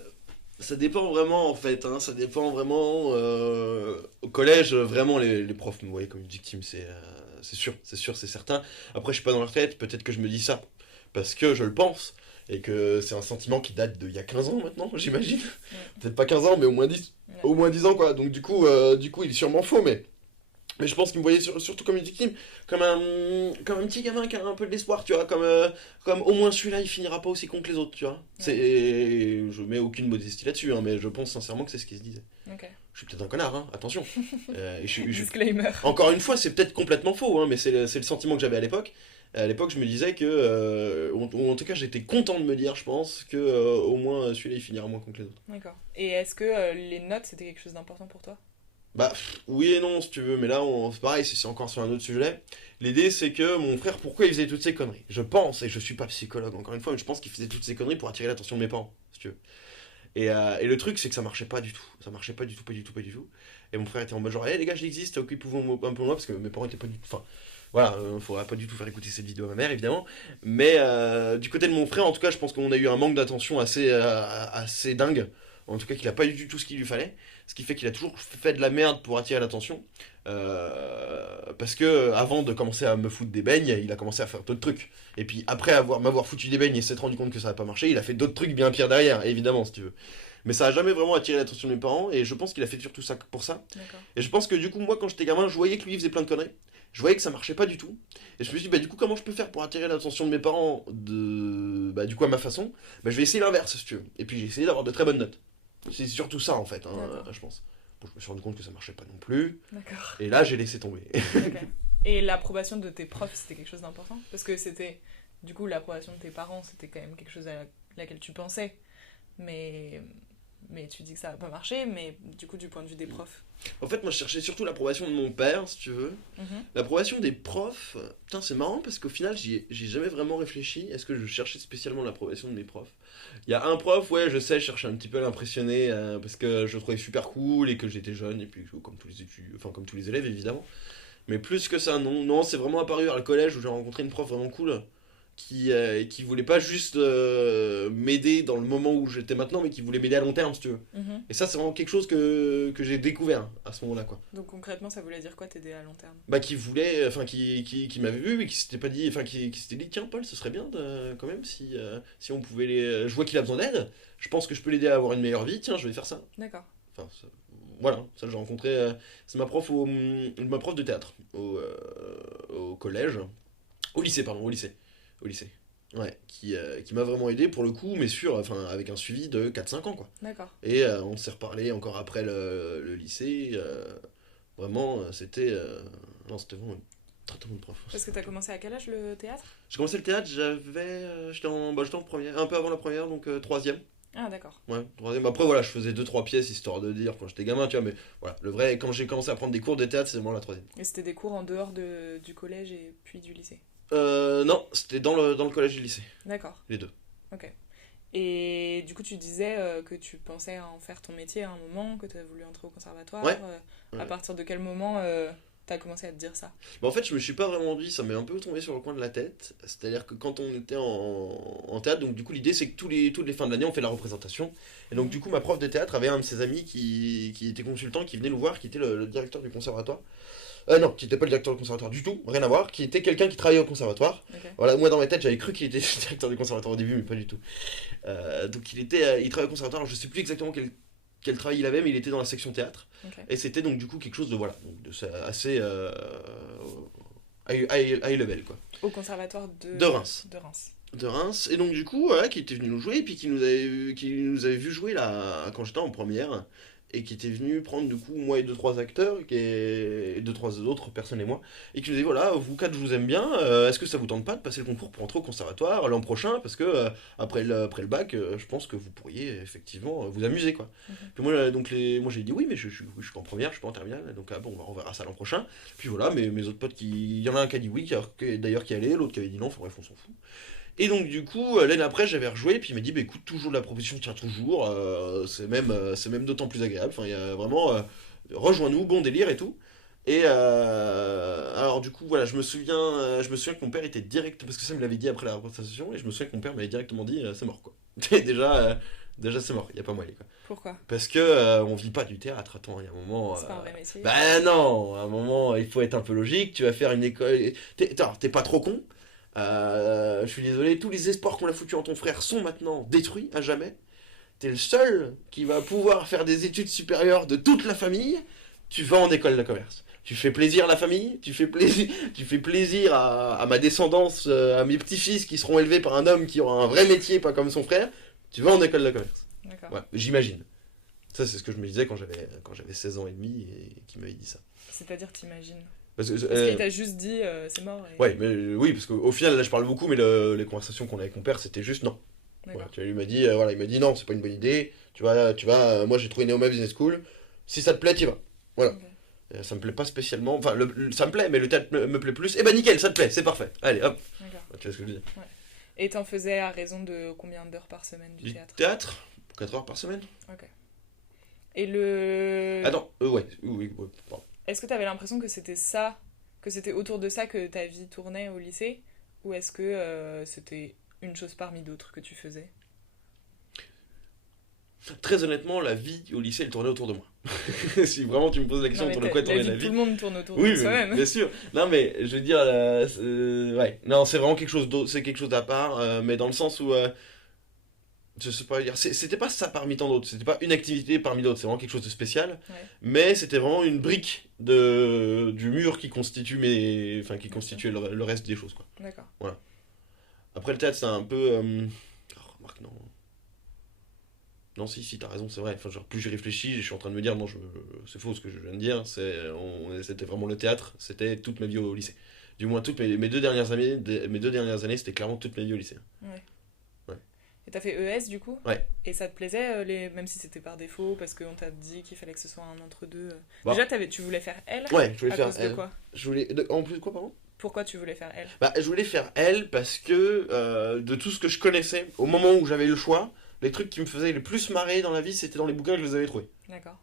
Ça dépend vraiment en fait, hein, ça dépend vraiment. Au collège, vraiment les profs me voyaient comme une victime, c'est sûr, c'est sûr, c'est certain. Après, je suis pas dans leur tête, peut-être que je me dis ça parce que je le pense et que c'est un sentiment qui date d'il y a 15 ans maintenant, j'imagine. Ouais. Peut-être pas 15 ans, mais au moins 10, Ouais. au moins 10 ans quoi. Donc du coup, il est sûrement faux, mais je pense qu'il me voyait surtout comme une victime, comme un petit gamin qui a un peu de l'espoir, tu vois, comme au moins celui-là il finira pas aussi con que les autres, tu vois. Ouais. Je mets aucune modestie là-dessus, hein, mais je pense sincèrement que c'est ce qu'il se disait. Ok. Je suis peut-être un connard, hein, attention. Et Disclaimer. encore une fois, c'est peut-être complètement faux, hein, mais c'est le sentiment que j'avais à l'époque. À l'époque, je me disais que, ou en tout cas, j'étais content de me dire, je pense, que au moins celui-là il finira moins con que les autres. D'accord. Et est-ce que les notes, c'était quelque chose d'important pour toi? Bah, oui et non, si tu veux, mais là, c'est pareil, c'est encore sur un autre sujet. L'idée, c'est que mon frère, pourquoi il faisait toutes ces conneries? Je pense, et je suis pas psychologue encore une fois, mais je pense qu'il faisait toutes ces conneries pour attirer l'attention de mes parents, si tu veux. Et le truc, c'est que ça marchait pas du tout. Ça marchait pas du tout, pas du tout, pas du tout. Et mon frère était en mode genre, les gars, j'existe, occupez-vous un peu de moi, parce que mes parents étaient pas du tout. Enfin, voilà, faudra pas du tout faire écouter cette vidéo à ma mère, évidemment. Mais du côté de mon frère, en tout cas, je pense qu'on a eu un manque d'attention assez dingue. En tout cas, qu'il a pas eu du tout ce qu'il lui fallait. Ce qui fait qu'il a toujours fait de la merde pour attirer l'attention. Parce que avant de commencer à me foutre des beignes, il a commencé à faire d'autres trucs. Et puis après m'avoir foutu des beignes et s'être rendu compte que ça n'a pas marché, il a fait d'autres trucs bien pires derrière, évidemment, si tu veux. Mais ça a jamais vraiment attiré l'attention de mes parents, et je pense qu'il a fait surtout ça pour ça. D'accord. Et je pense que du coup, moi, quand j'étais gamin, je voyais que lui il faisait plein de conneries. Je voyais que ça marchait pas du tout. Et je me suis dit, bah du coup, comment je peux faire pour attirer l'attention de mes parents du coup, à ma façon? Bah je vais essayer l'inverse, si tu veux. Et puis j'ai essayé d'avoir de très bonnes notes. C'est surtout ça, en fait, hein, D'accord. je pense. Bon, je me suis rendu compte que ça marchait pas non plus. D'accord. Et là, j'ai laissé tomber. Ok. Et l'approbation de tes profs, c'était quelque chose d'important? Parce que c'était, du coup, l'approbation de tes parents, c'était quand même quelque chose à laquelle tu pensais. Mais, mais tu dis que ça n'a pas marché, mais du coup, du point de vue des profs. En fait, moi, je cherchais surtout l'approbation de mon père, si tu veux. Mhm. L'approbation des profs, putain, c'est marrant parce qu'au final, j'ai jamais vraiment réfléchi. Est-ce que je cherchais spécialement l'approbation de mes profs? Il y a un prof, ouais, je sais, je cherchais un petit peu à l'impressionner parce que je le trouvais super cool et que j'étais jeune, et puis comme tous les enfin, comme tous les élèves, évidemment. Mais plus que ça, non. Non, c'est vraiment apparu à le collège où j'ai rencontré une prof vraiment cool qui voulait pas juste m'aider dans le moment où j'étais maintenant, mais qui voulait m'aider à long terme, si tu veux. Mhm. Et ça, c'est vraiment quelque chose que j'ai découvert à ce moment-là, quoi. Donc concrètement, ça voulait dire quoi t'aider à long terme? Bah, qui voulait, enfin, qui m'avait vu, mais qui s'était pas dit, enfin, qui s'était dit, tiens, Paul, ce serait bien quand même si on pouvait je vois qu'il a besoin d'aide, je pense que je peux l'aider à avoir une meilleure vie, tiens, je vais faire ça. D'accord. Enfin, voilà, ça j'ai rencontré, c'est ma prof de théâtre au collège, au lycée, pardon, au lycée. Ouais, qui m'a vraiment aidé pour le coup, mais enfin, avec un suivi de 4 5 ans, quoi. D'accord. Et on s'est reparlé encore après le lycée. Vraiment, non, c'était vraiment une très très bonne prof. Parce que t'as commencé à quel âge le théâtre? J'ai commencé le théâtre, j'étais en première, un peu avant la première, donc troisième. Ah, d'accord. Ouais, troisième. Après, voilà, je faisais deux trois pièces histoire de dire quand j'étais gamin, tu vois, mais voilà, le vrai, quand j'ai commencé à prendre des cours de théâtre, c'est vraiment la troisième. Et c'était des cours en dehors du collège et puis du lycée? Non, c'était dans le collège et le lycée, D'accord. les deux. Ok. Et du coup, tu disais que tu pensais à en faire ton métier à un moment, que tu as voulu entrer au conservatoire. Ouais. À Ouais. partir de quel moment t'as commencé à te dire ça? Bah, en fait, je me suis pas vraiment dit, ça m'est un peu tombé sur le coin de la tête. C'est-à-dire que quand on était en théâtre, donc du coup, l'idée c'est que toutes les fins de l'année, on fait la représentation. Et donc, Mhm. du coup, ma prof de théâtre avait un de ses amis qui était consultant, qui venait nous voir, qui était le directeur du conservatoire. Non, qui n'était pas le directeur du conservatoire du tout, rien à voir, qui était quelqu'un qui travaillait au conservatoire. Ok. Voilà, moi dans ma tête, j'avais cru qu'il était le directeur du conservatoire au début, mais pas du tout. Donc, il travaillait au conservatoire, alors je sais plus exactement quel travail il avait, mais il était dans la section théâtre. Ok. Et c'était donc du coup quelque chose de voilà, donc assez high level quoi. Au conservatoire De Reims. de Reims. De Reims. Et donc du coup, voilà, qui était venu nous jouer, et puis qui nous avait vu jouer là quand j'étais en première, et qui était venu prendre du coup moi et deux trois acteurs, et deux trois autres personnes et moi, et qui nous disait voilà, vous quatre je vous aime bien, est-ce que ça vous tente pas de passer le concours pour entrer au conservatoire l'an prochain, parce que après le bac, je pense que vous pourriez effectivement vous amuser quoi. Mhm. Puis moi j'ai dit oui, mais je suis qu'en première, je suis pas en terminale, donc bon, on verra ça l'an prochain. Puis voilà, mes autres potes, il y en a un qui a dit oui, d'ailleurs qui allait, l'autre qui avait dit non, enfin bref, on s'en fout. Et donc du coup, l'année après, j'avais rejoué, puis il m'a dit, bah écoute, toujours la proposition tient toujours, c'est même d'autant plus agréable, enfin il y a vraiment, rejoins-nous, bon délire et tout. Et alors alors du coup, voilà, je me souviens que mon père était direct, parce que ça me l'avait dit après la représentation, et je me souviens que mon père m'avait directement dit, c'est mort, quoi. Déjà c'est mort, il n'y a pas moyen, quoi. Pourquoi? Parce que on vit pas du théâtre, attends, il y a un moment... C'est pas un vrai métier. Bah non, à un moment, il faut être un peu logique, tu vas faire une école... T'es pas trop con, je suis désolé, tous les espoirs qu'on a foutus en ton frère sont maintenant détruits à jamais. T'es le seul qui va pouvoir faire des études supérieures de toute la famille, tu vas en école de commerce. Tu fais plaisir à la famille, tu fais plaisir à ma descendance, à mes petits-fils qui seront élevés par un homme qui aura un vrai métier, pas comme son frère, tu vas en école de commerce. D'accord. Ouais, j'imagine. Ça, c'est ce que je me disais quand j'avais 16 ans et demi et qui m'avait dit ça. C'est-à-dire, t'imagines? Parce que, Parce qu'il t'a juste dit c'est mort. ouais, mais oui, parce qu'au final, là, je parle beaucoup, mais les conversations qu'on avait avec mon père, c'était juste non. Voilà, tu vois, il m'a dit, voilà, il m'a dit non, c'est pas une bonne idée. Moi, j'ai trouvé Neoma Business School. Si ça te plaît, t'y vas. Voilà. Ok. Ça me plaît pas spécialement. Enfin, ça me plaît, mais le théâtre me plaît plus. Eh ben nickel, ça te plaît, c'est parfait. Allez, hop. D'accord. Tu vois ce que je veux dire. Et t'en faisais à raison de combien d'heures par semaine du Du théâtre? théâtre 4 heures par semaine. Ok. Et le... Attends, ouais, oui, pardon. Est-ce que t'avais l'impression que c'était autour de ça que ta vie tournait au lycée? Ou est-ce que c'était une chose parmi d'autres que tu faisais? Très honnêtement, la vie au lycée, elle tournait autour de moi. Si vraiment tu me poses la question autour de quoi tournait la vie. Tout le monde tourne autour Oui, de soi-même. bien sûr. Non, mais je veux dire, ouais. Non, c'est vraiment quelque chose d'autre, c'est quelque chose d'à part, mais dans le sens où, je sais pas dire, c'était pas ça parmi tant d'autres, c'était pas une activité parmi d'autres, c'est vraiment quelque chose de spécial, Ouais. mais c'était vraiment une brique du mur qui constitue qui constituait le reste des choses, quoi. D'accord. Après, le théâtre, c'est un peu, oh, remarque, non. Non, si, t'as raison, c'est vrai. Enfin, genre, plus j'y réfléchis, je suis en train de me dire, non, c'est faux ce que je viens de dire. C'était vraiment le théâtre, c'était toute ma vie au lycée. Du moins, toutes mes 2 dernières années, c'était clairement toute ma vie au lycée. Ouais. Ouais. Et t'as fait ES du coup? Ouais. Et ça te plaisait, même si c'était par défaut, parce qu'on t'a dit qu'il fallait que ce soit un entre-deux Bah. Déjà, tu voulais faire L? Ouais, je voulais À faire cause de L. quoi? En plus de quoi, pardon? Pourquoi tu voulais faire L? Bah, je voulais faire L parce que de tout ce que je connaissais, au moment où j'avais le choix, les trucs qui me faisaient le plus marrer dans la vie, c'était dans les bouquins que je les avais trouvés. D'accord.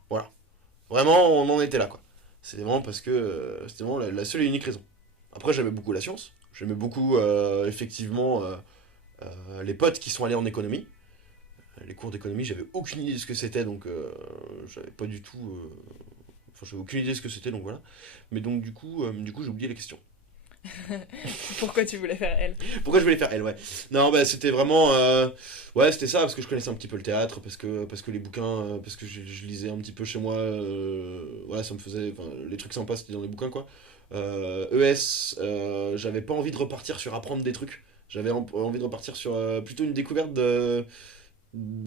Vraiment, on en était là, quoi. C'était vraiment parce que c'était vraiment la seule et unique raison. Après, j'aimais beaucoup la science. J'aimais beaucoup, effectivement, les potes qui sont allés en économie. Les cours d'économie, j'avais aucune idée de ce que c'était, donc j'avais pas du tout... Enfin, j'avais aucune idée de ce que c'était, donc voilà. Mais donc, du coup j'ai oublié la question. Pourquoi tu voulais faire L? Pourquoi je voulais faire elle, ouais. Non, bah c'était vraiment... Ouais, c'était ça, parce que je connaissais un petit peu le théâtre, parce que les bouquins, parce que je lisais un petit peu chez moi, ouais, ça me faisait... Enfin, les trucs sympas, c'était dans les bouquins, quoi. ES, j'avais pas envie de repartir sur apprendre des trucs. J'avais envie de repartir sur plutôt une découverte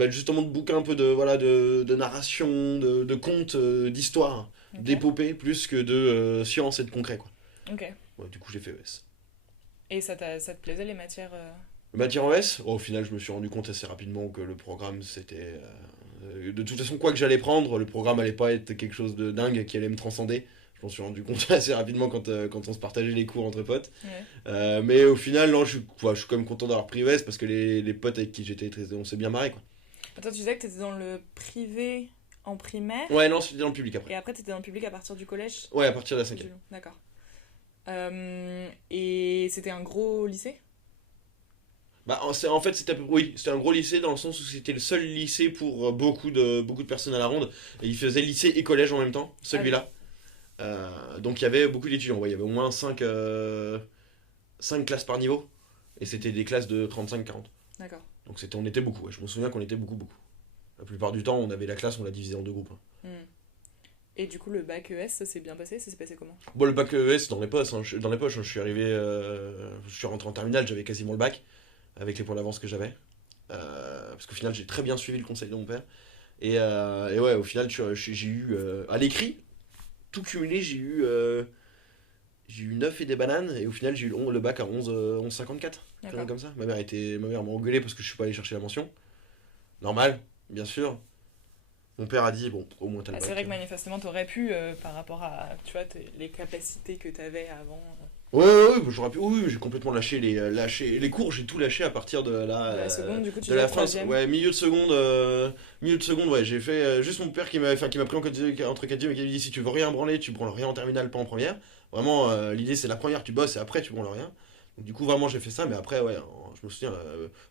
justement de bouquins un peu de narration, de contes, d'histoire, Ok. d'épopée, plus que de science et de concret, quoi. Ok. Ouais, du coup, j'ai fait ES. Et ça te plaisait les matières Matière ES, au final, je me suis rendu compte assez rapidement que le programme, c'était... de toute façon, quoi que j'allais prendre, le programme allait pas être quelque chose de dingue qui allait me transcender. Je m'en suis rendu compte assez rapidement quand on se partageait les cours entre potes. Ouais. Mais au final, non, je suis quand même content d'avoir pris ES parce que les potes avec qui j'étais, on s'est bien marré, quoi. Attends, tu disais que t'étais dans le privé en primaire, Ouais, non, c'était dans le public après. et après t'étais dans le public à partir du collège? Ouais, à partir de la 5e. D'accord. Et c'était un gros lycée? Bah, en fait, oui, c'était un gros lycée dans le sens où c'était le seul lycée pour beaucoup de personnes à la ronde. Et il faisait lycée et collège en même temps, celui-là. Donc il y avait beaucoup d'étudiants. Ouais, il y avait au moins 5 classes par niveau. Et c'était des classes de 35-40. D'accord. Donc on était beaucoup. Ouais. Je me souviens qu'on était beaucoup. La plupart du temps, on avait la classe, on la divisait en 2 groupes. Hmm. Et du coup, le bac ES, ça s'est bien passé? Ça s'est passé comment? Bon, le bac ES dans les poches, hein. Dans les poches, hein. Je suis arrivé, je suis rentré en terminale, j'avais quasiment le bac avec les points d'avance que j'avais. Parce qu'au final, j'ai très bien suivi le conseil de mon père. Et ouais, au final, j'ai eu à l'écrit, tout cumulé, j'ai eu 9 et des bananes. Et au final, j'ai eu le bac à 11,54. D'accord. Comme ça. Ma mère m'a engueulé parce que je suis pas allé chercher la mention. Normal, bien sûr. Mon père a dit, bon, au moins t'as le bac. C'est vrai que manifestement, t'aurais pu, par rapport à tu vois, les capacités que t'avais avant. Ouais, j'aurais pu. Oui, j'ai complètement lâché les cours, j'ai tout lâché à partir de De la seconde, du coup, tu de la fais fin. troisième. Ouais, milieu de seconde, ouais, j'ai fait juste mon père qui m'a pris entre 4e et qui m'a dit si tu veux rien branler, tu branles rien en terminale, pas en première. Vraiment, l'idée c'est la première, tu bosses et après tu branles rien. Donc du coup, vraiment, j'ai fait ça, mais après, ouais, je me souviens,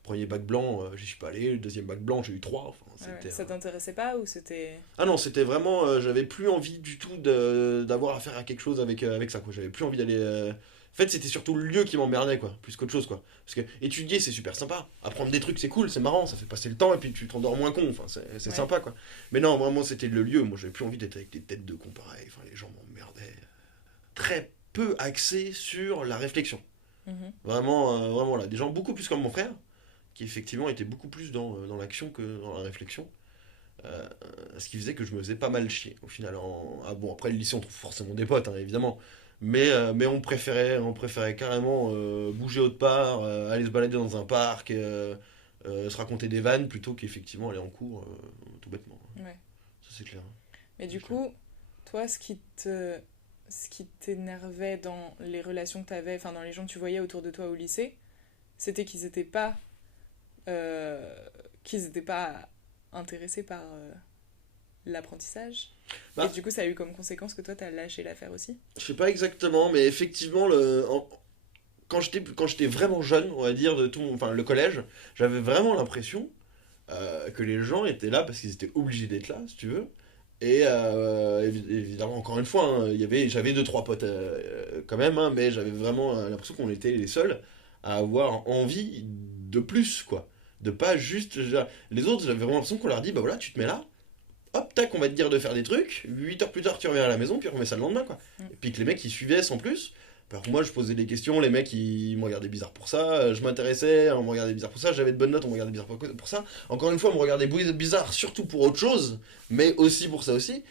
premier bac blanc, j'y suis pas allé, le deuxième bac blanc, j'ai eu trois. Enfin, Ouais. Ça t'intéressait pas ou c'était... Ah non, c'était vraiment, j'avais plus envie du tout d'avoir affaire à quelque chose avec ça, quoi. J'avais plus envie d'aller. En fait, c'était surtout le lieu qui m'emmerdait, quoi, plus qu'autre chose, quoi. Parce que étudier, c'est super sympa. Apprendre des trucs, c'est cool, c'est marrant, ça fait passer le temps et puis tu t'endors moins con. Enfin, c'est Ouais. sympa, quoi. Mais non, vraiment, c'était le lieu. Moi, j'avais plus envie d'être avec des têtes de con pareil. Enfin, les gens m'emmerdaient. Très peu axé sur la réflexion. Mhm. Vraiment, vraiment là. Des gens beaucoup plus comme mon frère, qui effectivement était beaucoup plus dans l'action que dans la réflexion. Euh, Ce qui faisait que je me faisais pas mal chier au final. Ah bon, après le lycée, on trouve forcément des potes, hein, évidemment. Mais on préférait carrément bouger autre part, aller se balader dans un parc, se raconter des vannes plutôt qu'effectivement aller en cours, tout bêtement. Ouais. Ça, c'est clair. Mais du C'est clair. coup, toi, ce qui t'énervait dans les relations que t'avais, enfin dans les gens que tu voyais autour de toi au lycée, c'était euh, qu'ils étaient pas intéressés par l'apprentissage. Et Bah, du coup, ça a eu comme conséquence que toi, t'as lâché l'affaire aussi. je sais pas exactement, mais effectivement, quand j'étais vraiment jeune, on va dire, enfin, le collège, j'avais vraiment l'impression que les gens étaient là parce qu'ils étaient obligés d'être là, si tu veux. Et évidemment, encore une fois, hein, j'avais deux, trois potes quand même, hein, mais j'avais vraiment l'impression qu'on était les seuls à avoir envie de plus, quoi. De pas juste. Les autres, j'avais vraiment l'impression qu'on leur dit, bah voilà, tu te mets là, hop, tac, on va te dire de faire des trucs, 8 heures plus tard, tu reviens à la maison, puis on remet ça le lendemain, quoi. Mm. Et puis que les mecs, ils suivaient sans plus. Alors que moi, je posais des questions, les mecs, ils me regardaient bizarre pour ça, je m'intéressais, on me regardait bizarre pour ça, j'avais de bonnes notes, on me regardait bizarre pour ça. Encore une fois, on me regardait bizarre, surtout pour autre chose, mais aussi pour ça aussi.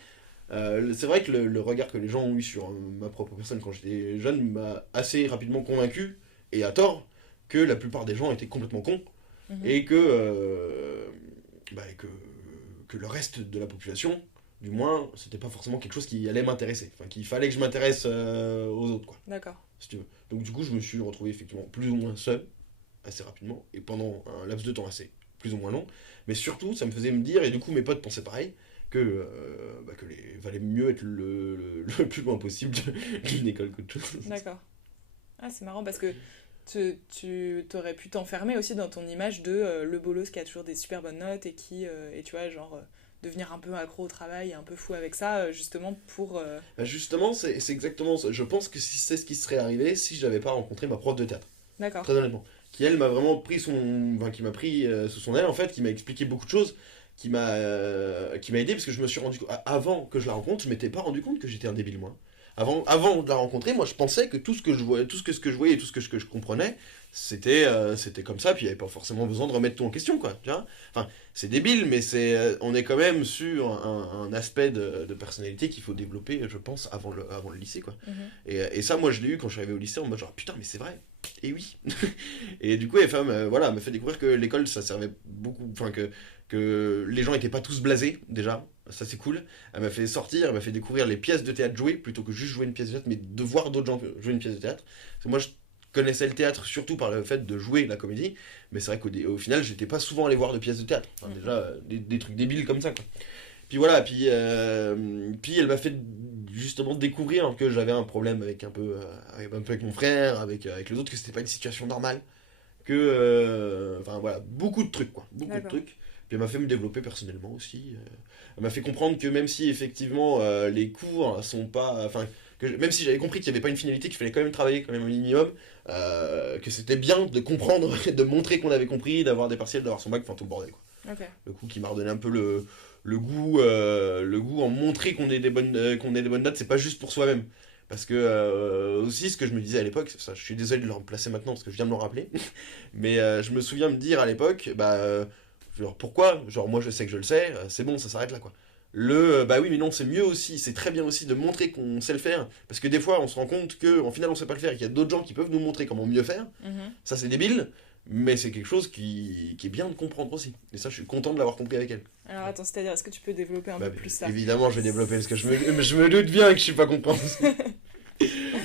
C'est vrai que le regard que les gens ont eu sur ma propre personne quand j'étais jeune m'a assez rapidement convaincu, et à tort, que la plupart des gens étaient complètement cons, Mhm. et bah, que le reste de la population, du moins, c'était pas forcément quelque chose qui allait m'intéresser. Enfin, qu'il fallait que je m'intéresse aux autres, quoi, D'accord. si tu veux. Donc du coup, je me suis retrouvé effectivement plus ou moins seul, assez rapidement, et pendant un laps de temps assez plus ou moins long. Mais surtout, ça me faisait me dire, et du coup mes potes pensaient pareil, que valait mieux être le plus loin possible d'une école qu'autre chose. D'accord. Ah, c'est marrant parce que tu t'aurais pu t'enfermer aussi dans ton image de le bolos qui a toujours des super bonnes notes et qui, et tu vois, genre, devenir un peu accro au travail et un peu fou avec ça, justement pour... Bah, justement, c'est exactement ça. Je pense que c'est ce qui serait arrivé si j'avais pas rencontré ma prof de théâtre. D'accord. Très honnêtement. Qui elle m'a vraiment qui m'a pris sous son aile en fait, qui m'a expliqué beaucoup de choses, qui m'a aidé parce que je me suis rendu avant que je la rencontre, je m'étais pas rendu compte que j'étais un débile moi. Avant de la rencontrer, moi je pensais que tout ce que je voyais, ce que je voyais et tout ce que je comprenais, c'était comme ça, puis il n'y avait pas forcément besoin de remettre tout en question quoi, tu vois. Enfin, c'est débile, mais on est quand même sur un aspect de personnalité qu'il faut développer, je pense, avant le lycée quoi. Mhm. Et ça, moi je l'ai eu quand je suis arrivé au lycée en mode genre putain, mais c'est vrai. Et oui. Et du coup, FM, voilà, m'a fait découvrir que l'école, ça servait beaucoup. Enfin, que les gens étaient pas tous blasés, déjà. Ça, c'est cool. Elle m'a fait sortir, elle m'a fait découvrir les pièces de théâtre jouées, plutôt que juste jouer une pièce de théâtre, mais de voir d'autres gens jouer une pièce de théâtre. Parce que moi, je connaissais le théâtre surtout par le fait de jouer la comédie, mais c'est vrai qu'au final, j'étais pas souvent allé voir de pièces de théâtre. Enfin, Mhm. déjà, des trucs débiles comme ça, quoi. Puis voilà, puis elle m'a fait justement découvrir que j'avais un problème avec mon frère, avec les autres, que c'était pas une situation normale, enfin voilà, beaucoup de trucs quoi, beaucoup de D'accord. trucs. Puis elle m'a fait me développer personnellement aussi. Elle m'a fait comprendre que même si effectivement les cours sont pas, enfin même si j'avais compris qu'il n'y avait pas une finalité, qu'il fallait quand même travailler quand même un minimum, que c'était bien de comprendre, de montrer qu'on avait compris, d'avoir des partiels, d'avoir son bac, enfin tout le bordel quoi. Ok. Le coup qui m'a redonné un peu le goût en montrer qu'on ait des bonnes notes, c'est pas juste pour soi-même. Parce que aussi, ce que je me disais à l'époque, ça, je suis désolé de le remplacer maintenant parce que je viens de me rappeler, mais je me souviens me dire à l'époque, genre pourquoi, genre moi je sais que je le sais, c'est bon, ça s'arrête là quoi. Bah oui mais non, c'est mieux aussi, c'est très bien aussi de montrer qu'on sait le faire, parce que des fois on se rend compte qu'en final on sait pas le faire et qu'il y a d'autres gens qui peuvent nous montrer comment mieux faire, Mhm. ça c'est débile, mais c'est quelque chose qui est bien de comprendre aussi. Et ça je suis content de l'avoir compris avec elle. Alors attends, c'est-à-dire, est-ce que tu peux développer un Bah, peu plus ça? évidemment, je vais développer parce que je me doute bien que je suis pas compréhensible.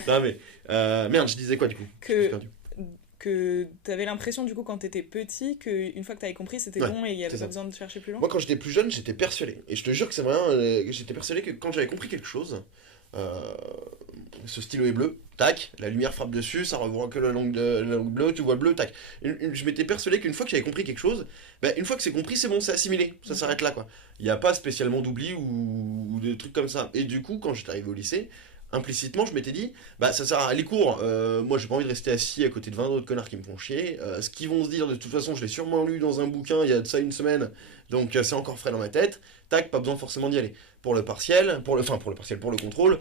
Non, mais merde, je disais quoi du coup? Je me suis Que, perdu. que t'avais l'impression du coup quand t'étais petit qu'une fois que t'avais compris c'était Ouais, bon et il y avait c'est pas ça. besoin de chercher plus loin? Moi, quand j'étais plus jeune, j'étais persuadé. Et je te jure que c'est vrai, que j'étais persuadé que quand j'avais compris quelque chose, Euh, ce stylo est bleu, tac, la lumière frappe dessus, ça revoit que la langue bleue, tu vois bleu, tac. Je m'étais persuadé qu'une fois que j'avais compris quelque chose, bah, une fois que c'est compris, c'est bon, c'est assimilé, ça s'arrête là, quoi. Il n'y a pas spécialement d'oubli ou des trucs comme ça. Et du coup, quand j'étais arrivé au lycée, implicitement, je m'étais dit, bah ça sert à les cours, moi j'ai pas envie de rester assis à côté de 20 autres connards qui me font chier, ce qu'ils vont se dire, de toute façon, je l'ai sûrement lu dans un bouquin il y a de ça une semaine, donc c'est encore frais dans ma tête, tac, pas besoin forcément d'y aller. Pour le partiel, pour le contrôle,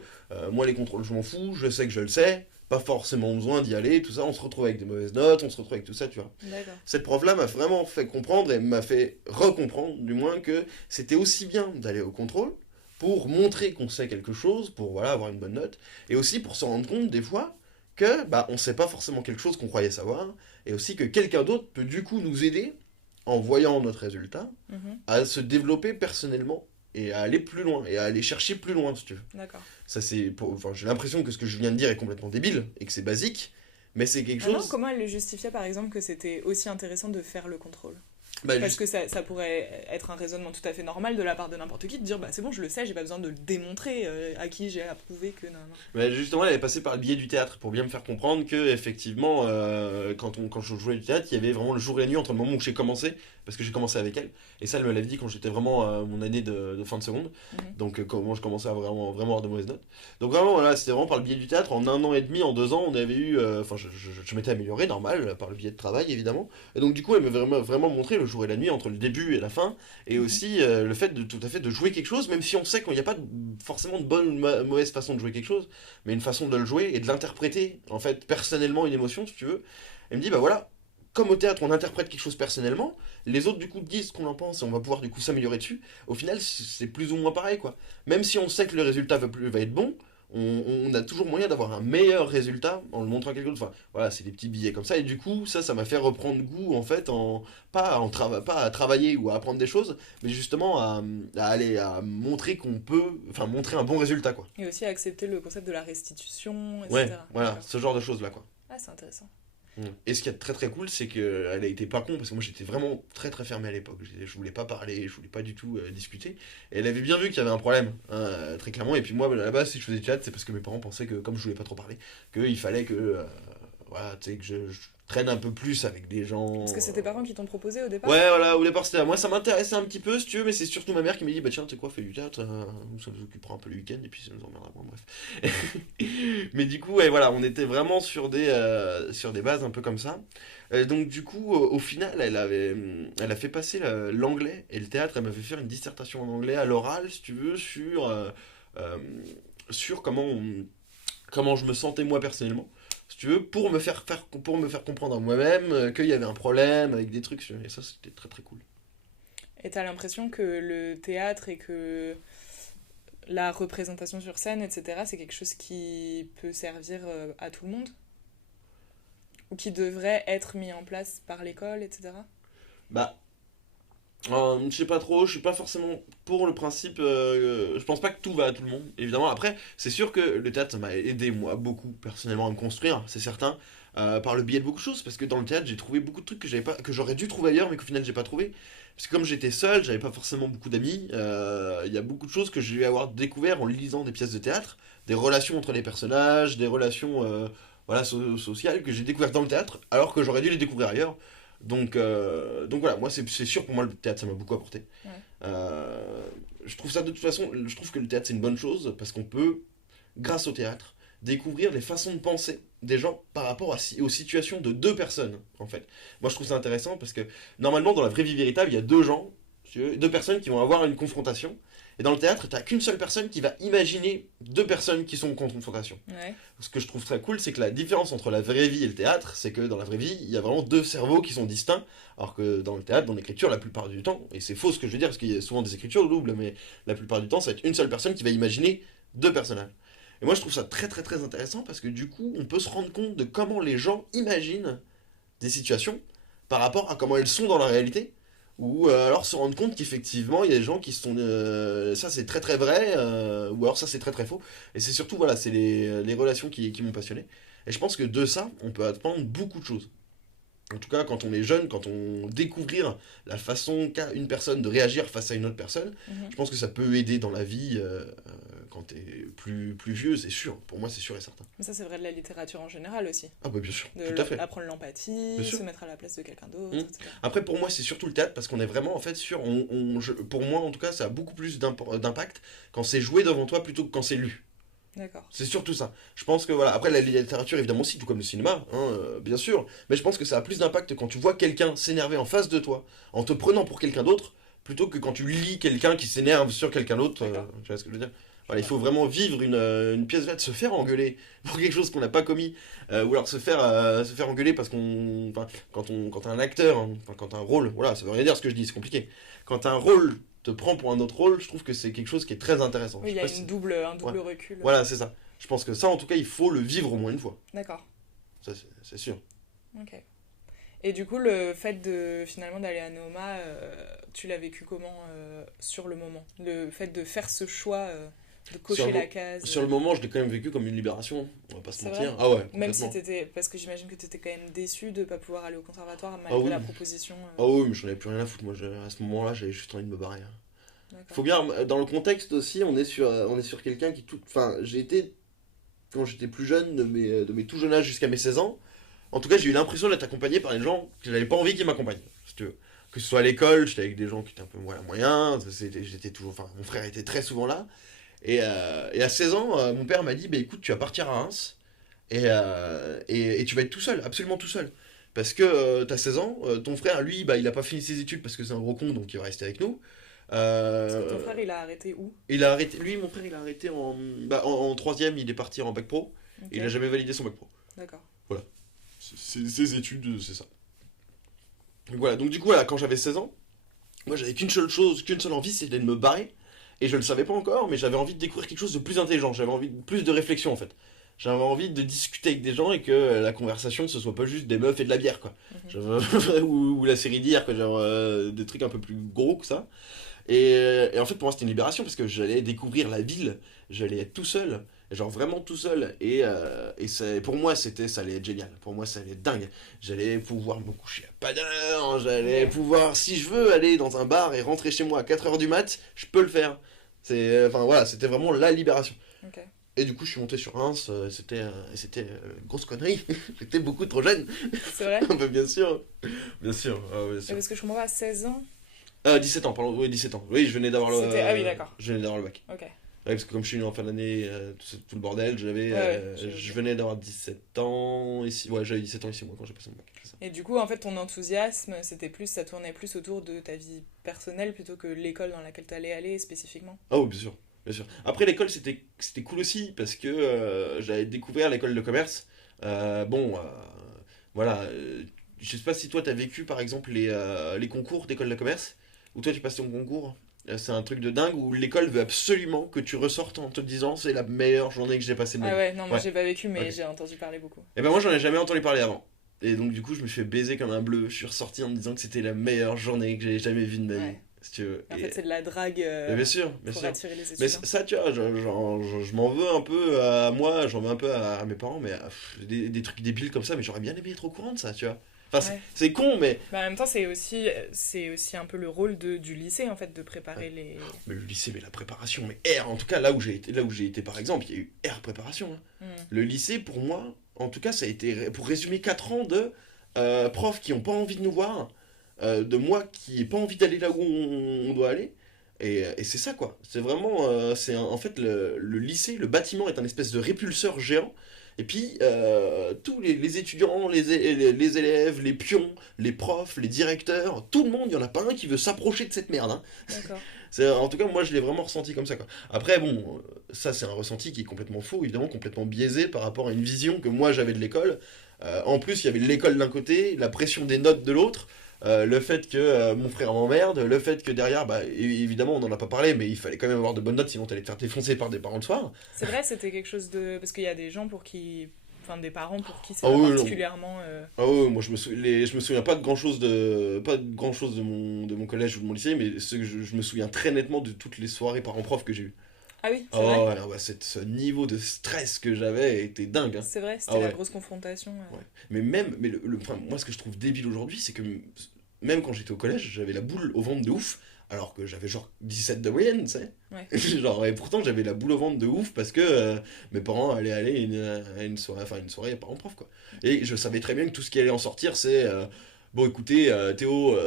moi les contrôles je m'en fous, je sais que je le sais, pas forcément besoin d'y aller, tout ça, on se retrouve avec des mauvaises notes, on se retrouve avec tout ça, tu vois. D'accord. Cette prof-là m'a vraiment fait comprendre, et m'a fait recomprendre, du moins, que c'était aussi bien d'aller au contrôle, pour montrer qu'on sait quelque chose, pour voilà, avoir une bonne note, et aussi pour se rendre compte, des fois, que bah, on sait pas forcément quelque chose qu'on croyait savoir, et aussi que quelqu'un d'autre peut du coup nous aider, en voyant notre résultat, Mhm. à se développer personnellement et à aller plus loin et à aller chercher plus loin si tu veux. D'accord. Ça enfin, j'ai l'impression que ce que je viens de dire est complètement débile et que c'est basique, mais c'est quelque Ah non, chose. comment elle le justifiait par exemple que c'était aussi intéressant de faire le contrôle? Bah, Parce que ça pourrait être un raisonnement tout à fait normal de la part de n'importe qui de dire bah c'est bon, je le sais, j'ai pas besoin de le démontrer à qui j'ai approuvé que non, non. mais justement, elle est passée par le biais du théâtre pour bien me faire comprendre que effectivement, quand je jouais du théâtre, il y avait vraiment le jour et la nuit entre le moment où j'ai commencé, parce que j'ai commencé avec elle, et ça elle me l'avait dit quand j'étais vraiment mon année de fin de seconde, Mhm. donc comment je commençais à vraiment avoir de mauvaises notes. Donc vraiment voilà, c'était vraiment par le biais du théâtre. En 1 an et demi, en 2 ans, on avait eu, enfin je m'étais amélioré, normal, par le biais de travail évidemment. Et donc du coup, elle m'a vraiment montré le jour et la nuit entre le début et la fin, et Mhm. aussi le fait de tout à fait de jouer quelque chose, même si on sait qu'il n'y a pas forcément de bonne ou mauvaise façon de jouer quelque chose, mais une façon de le jouer et de l'interpréter, en fait, personnellement, une émotion, si tu veux. Elle me dit, bah voilà, comme au théâtre, on interprète quelque chose personnellement, les autres, du coup, disent ce qu'on en pense et on va pouvoir, du coup, s'améliorer dessus. Au final, c'est plus ou moins pareil, quoi. Même si on sait que le résultat va être bon, on a toujours moyen d'avoir un meilleur résultat en le montrant à quelqu'un d'autre. Enfin, voilà, c'est des petits billets comme ça. Et du coup, ça m'a fait reprendre goût, en fait, pas à travailler ou à apprendre des choses, mais justement à aller à montrer qu'on peut, enfin, montrer un bon résultat, quoi. Et aussi accepter le concept de la restitution, Ouais, etc. voilà, D'accord. ce genre de choses-là, quoi. Ah, c'est intéressant. Et ce qui est très très cool, c'est qu'elle a été pas con, parce que moi j'étais vraiment très très fermé à l'époque. Je voulais pas parler, je voulais pas du tout discuter. Et elle avait bien vu qu'il y avait un problème, hein, très clairement. Et puis moi, à la base, si je faisais du théâtre, c'est parce que mes parents pensaient que, comme je voulais pas trop parler, qu'il fallait que, voilà, tu sais, que je traîne un peu plus avec des gens. Est-ce que c'est tes parents qui t'ont proposé au départ? Ouais, voilà, au départ c'était à moi, ça m'intéressait un petit peu si tu veux, mais c'est surtout ma mère qui m'a dit bah tiens, tu sais quoi, fais du théâtre, ça nous occupera un peu le week-end et puis ça nous emmerdera moins, bref. Mais du coup, ouais, voilà, on était vraiment sur des bases un peu comme ça. Donc du coup, au final, elle a fait passer l'anglais et le théâtre, elle m'a fait faire une dissertation en anglais à l'oral, si tu veux, euh, sur comment je me sentais moi personnellement, si tu veux, pour me faire comprendre à moi-même qu'il y avait un problème avec des trucs, et ça c'était très très cool. Et t'as l'impression que le théâtre et que la représentation sur scène, etc., c'est quelque chose qui peut servir à tout le monde? Ou qui devrait être mis en place par l'école, etc.? Bah, je sais pas trop, je suis pas forcément pour le principe, je pense pas que tout va à tout le monde, évidemment. Après, c'est sûr que le théâtre ça m'a aidé moi beaucoup personnellement à me construire, c'est certain, par le biais de beaucoup de choses, parce que dans le théâtre j'ai trouvé beaucoup de trucs que j'avais pas, que j'aurais dû trouver ailleurs, mais qu'au final j'ai pas trouvé. Parce que comme j'étais seul, j'avais pas forcément beaucoup d'amis, il y a beaucoup de choses que je vais avoir découvert en lisant des pièces de théâtre, des relations entre les personnages, des relations voilà, sociales que j'ai découvertes dans le théâtre, alors que j'aurais dû les découvrir ailleurs. Donc voilà, moi c'est sûr pour moi le théâtre ça m'a beaucoup apporté. Ouais. Euh, je trouve ça de toute façon, je trouve que le théâtre c'est une bonne chose parce qu'on peut, grâce au théâtre, découvrir les façons de penser des gens par rapport aux situations de deux personnes en fait. Moi je trouve ça intéressant parce que normalement dans la vraie vie véritable il y a deux gens, si tu veux, deux personnes qui vont avoir une confrontation. Et dans le théâtre, t'as qu'une seule personne qui va imaginer deux personnes qui sont en confrontation. Ouais. Ce que je trouve très cool, c'est que la différence entre la vraie vie et le théâtre, c'est que dans la vraie vie, il y a vraiment deux cerveaux qui sont distincts, alors que dans le théâtre, dans l'écriture, la plupart du temps, et c'est faux ce que je veux dire, parce qu'il y a souvent des écritures doubles, mais la plupart du temps, ça va être une seule personne qui va imaginer deux personnages. Et moi, je trouve ça très très très intéressant, parce que du coup, on peut se rendre compte de comment les gens imaginent des situations par rapport à comment elles sont dans la réalité, ou alors se rendre compte qu'effectivement il y a des gens qui sont ça c'est très très vrai ou alors ça c'est très très faux, et c'est surtout voilà, c'est les relations qui m'ont passionné, et je pense que de ça on peut apprendre beaucoup de choses. En tout cas, quand on est jeune, quand on découvrir la façon qu'a une personne de réagir face à une autre personne, Mhm. je pense que ça peut aider dans la vie quand t'es plus vieux, c'est sûr. Pour moi, c'est sûr et certain. Mais ça, c'est vrai de la littérature en général aussi. Ah bah bien sûr, De tout à fait. apprendre Bien l'empathie, sûr. se mettre à la place de quelqu'un d'autre, Mm. etc. Après, pour moi, c'est surtout le théâtre parce qu'on est vraiment en fait sur. Pour moi, en tout cas, ça a beaucoup plus d'impact quand c'est joué devant toi plutôt que quand c'est lu. D'accord. C'est surtout ça. Je pense que voilà. Après, la littérature, évidemment, aussi, tout comme le cinéma, hein, bien sûr. Mais je pense que ça a plus d'impact quand tu vois quelqu'un s'énerver en face de toi, en te prenant pour quelqu'un d'autre, plutôt que quand tu lis quelqu'un qui s'énerve sur quelqu'un d'autre. D'accord. Tu vois ce que je veux dire? Voilà, il faut vraiment vivre une pièce verte, se faire engueuler pour quelque chose qu'on n'a pas commis, ou alors se faire engueuler parce qu'on. Enfin, quand t'es un acteur, hein, enfin, quand t'as un rôle, voilà, ça veut rien dire ce que je dis, c'est compliqué. Quand t'as un rôle te prend pour un autre rôle, je trouve que c'est quelque chose qui est très intéressant. Oui, Je il sais y a pas si- un double recul. Voilà, c'est ça. Je pense que ça, en tout cas, il faut le vivre au moins une fois. D'accord. Ça, c'est sûr. Ok. Et du coup, le fait de finalement d'aller à Noma, tu l'as vécu comment sur le moment? Le fait de faire ce choix, de cocher Sur le, la case. sur le moment, je l'ai quand même vécu comme une libération. On va pas se C'est mentir. vrai. Ah ouais, Même si complètement. t'étais. Parce que j'imagine que t'étais quand même déçu de pas pouvoir aller au conservatoire Ah malgré oui. la proposition. Ah oui, mais j'en avais plus rien à foutre. Moi, à ce moment-là, j'avais juste envie de me barrer, hein. D'accord. Faut bien, dans le contexte aussi, on est sur quelqu'un qui tout. Enfin, j'ai été, quand j'étais plus jeune, de mes tout jeunes âge jusqu'à mes 16 ans, en tout cas, j'ai eu l'impression d'être accompagné par des gens que j'avais pas envie qu'ils m'accompagnent, si tu veux. Que ce soit à l'école, j'étais avec des gens qui étaient un peu moyens, j'étais toujours. Enfin, mon frère était très souvent là. Et à 16 ans, mon père m'a dit bah, écoute, tu vas partir à Reims et tu vas être tout seul, absolument tout seul. Parce que t'as 16 ans, ton frère, lui, bah, il a pas fini ses études parce que c'est un gros con, donc il va rester avec nous. Parce que ton Euh, frère, il a arrêté où? il a arrêté, lui, mon frère, il a arrêté en troisième, il est parti en bac pro, Ok. et il a jamais validé son bac pro. D'accord. Voilà. Ses études, c'est ça. Donc voilà, donc du coup, voilà, quand j'avais 16 ans, moi j'avais qu'une seule chose, qu'une seule envie, c'était de me barrer. Et je le savais pas encore, mais j'avais envie de découvrir quelque chose de plus intelligent, j'avais envie de plus de réflexion en fait. J'avais envie de discuter avec des gens et que la conversation ce soit pas juste des meufs et de la bière quoi. Mhm. Ou la série d'hier quoi, genre des trucs un peu plus gros que ça. Et en fait, pour moi, c'était une libération parce que j'allais découvrir la ville, j'allais être tout seul, genre vraiment tout seul. Et pour moi, ça allait être génial. Pour moi, ça allait être dingue. J'allais pouvoir me coucher à pas d'heure, j'allais Ouais. pouvoir, si je veux, aller dans un bar et rentrer chez moi à 4 heures du mat, je peux le faire. Enfin voilà, c'était vraiment la libération. Ok. Et du coup, je suis monté sur Reims, c'était une grosse connerie. J'étais beaucoup trop jeune. C'est vrai? Bah, bien sûr, bien sûr, ah, bien Mais sûr. parce que je comprends pas, 16 ans? 17 ans, pardon, oui, 17 ans. Oui, je venais d'avoir le. C'était. Ah oui, d'accord. Je venais d'avoir le bac. Ok. Ouais, parce que comme je suis né en fin d'année, tout le bordel, Ouais, je venais d'avoir 17 ans ici. Ouais, j'avais 17 ans ici, moi, quand j'ai passé mon bac. C'est ça. Et du coup, en fait, ton enthousiasme, ça tournait plus autour de ta vie personnelle plutôt que l'école dans laquelle t'allais aller spécifiquement. Ah oui, bien sûr, bien sûr. Après, l'école, c'était cool aussi, parce que j'avais découvert l'école de commerce. Bon, voilà. Je sais pas si toi, t'as vécu, par exemple, les concours d'école de commerce, où toi, tu passes ton concours. C'est un truc de dingue où l'école veut absolument que tu ressortes en te disant c'est la meilleure journée que j'ai passée de ma Ah vie. ouais, non, moi Ouais. j'ai pas vécu, mais Ok. j'ai entendu parler beaucoup. Et ben moi j'en ai jamais entendu parler avant. Et donc du coup je me suis fait baiser comme un bleu. Je suis ressorti en me disant que c'était la meilleure journée que j'ai jamais vue de ma vie. Ouais. Si tu veux. En Et- fait, c'est de la drague mais bien sûr, bien pour sûr. attirer les Mais étudiants. ça tu vois, je m'en veux un peu à moi, j'en veux un peu à mes parents, mais des trucs débiles comme ça, mais j'aurais bien aimé être au courant de ça, tu vois. Enfin Ouais. c'est con, mais... Bah, en même temps, c'est aussi un peu le rôle du lycée, en fait, de préparer les. Mais le lycée, mais la préparation, mais R, en tout cas là où j'ai été par exemple, il y a eu R préparation, hein. Hmm. Le lycée, pour moi, en tout cas, ça a été, pour résumer, 4 ans de profs qui n'ont pas envie de nous voir, de moi qui n'ai pas envie d'aller là où on doit aller. Et c'est ça, quoi. C'est vraiment. En fait, le lycée, le bâtiment est un espèce de répulseur géant. Et puis, tous les étudiants, les élèves, les pions, les profs, les directeurs, tout le monde, il n'y en a pas un qui veut s'approcher de cette merde, hein. D'accord. En tout cas, moi, je l'ai vraiment ressenti comme ça, quoi. Après, bon, ça, c'est un ressenti qui est complètement faux, évidemment, complètement biaisé par rapport à une vision que moi, j'avais de l'école. En plus, il y avait l'école d'un côté, la pression des notes de l'autre, le fait que mon frère m'emmerde, le fait que derrière, bah, évidemment, on n'en a pas parlé, mais il fallait quand même avoir de bonnes notes, sinon t'allais te faire défoncer par des parents le soir. C'est vrai, c'était quelque chose de. Parce qu'il y a des gens pour qui. Enfin, des parents pour qui c'est Ah pas oui, non. particulièrement. Ah ouais, moi, je me souviens pas de grand-chose de mon collège ou de mon lycée, mais je me souviens très nettement de toutes les soirées parents-prof que j'ai eues. Ah oui, c'est vrai. Oh ouais, ouais, ce niveau de stress que j'avais était dingue, hein. C'est vrai, c'était Ah la ouais, grosse confrontation. ouais. Mais même, enfin, moi ce que je trouve débile aujourd'hui, c'est que même quand j'étais au collège, j'avais la boule au ventre de ouf, alors que j'avais genre 17 de moyenne, tu sais. Ouais. Genre, et pourtant j'avais la boule au ventre de ouf parce que mes parents allaient aller à une soirée, enfin une soirée parents-prof quoi. Et je savais très bien que tout ce qui allait en sortir, c'est bon écoutez, Théo,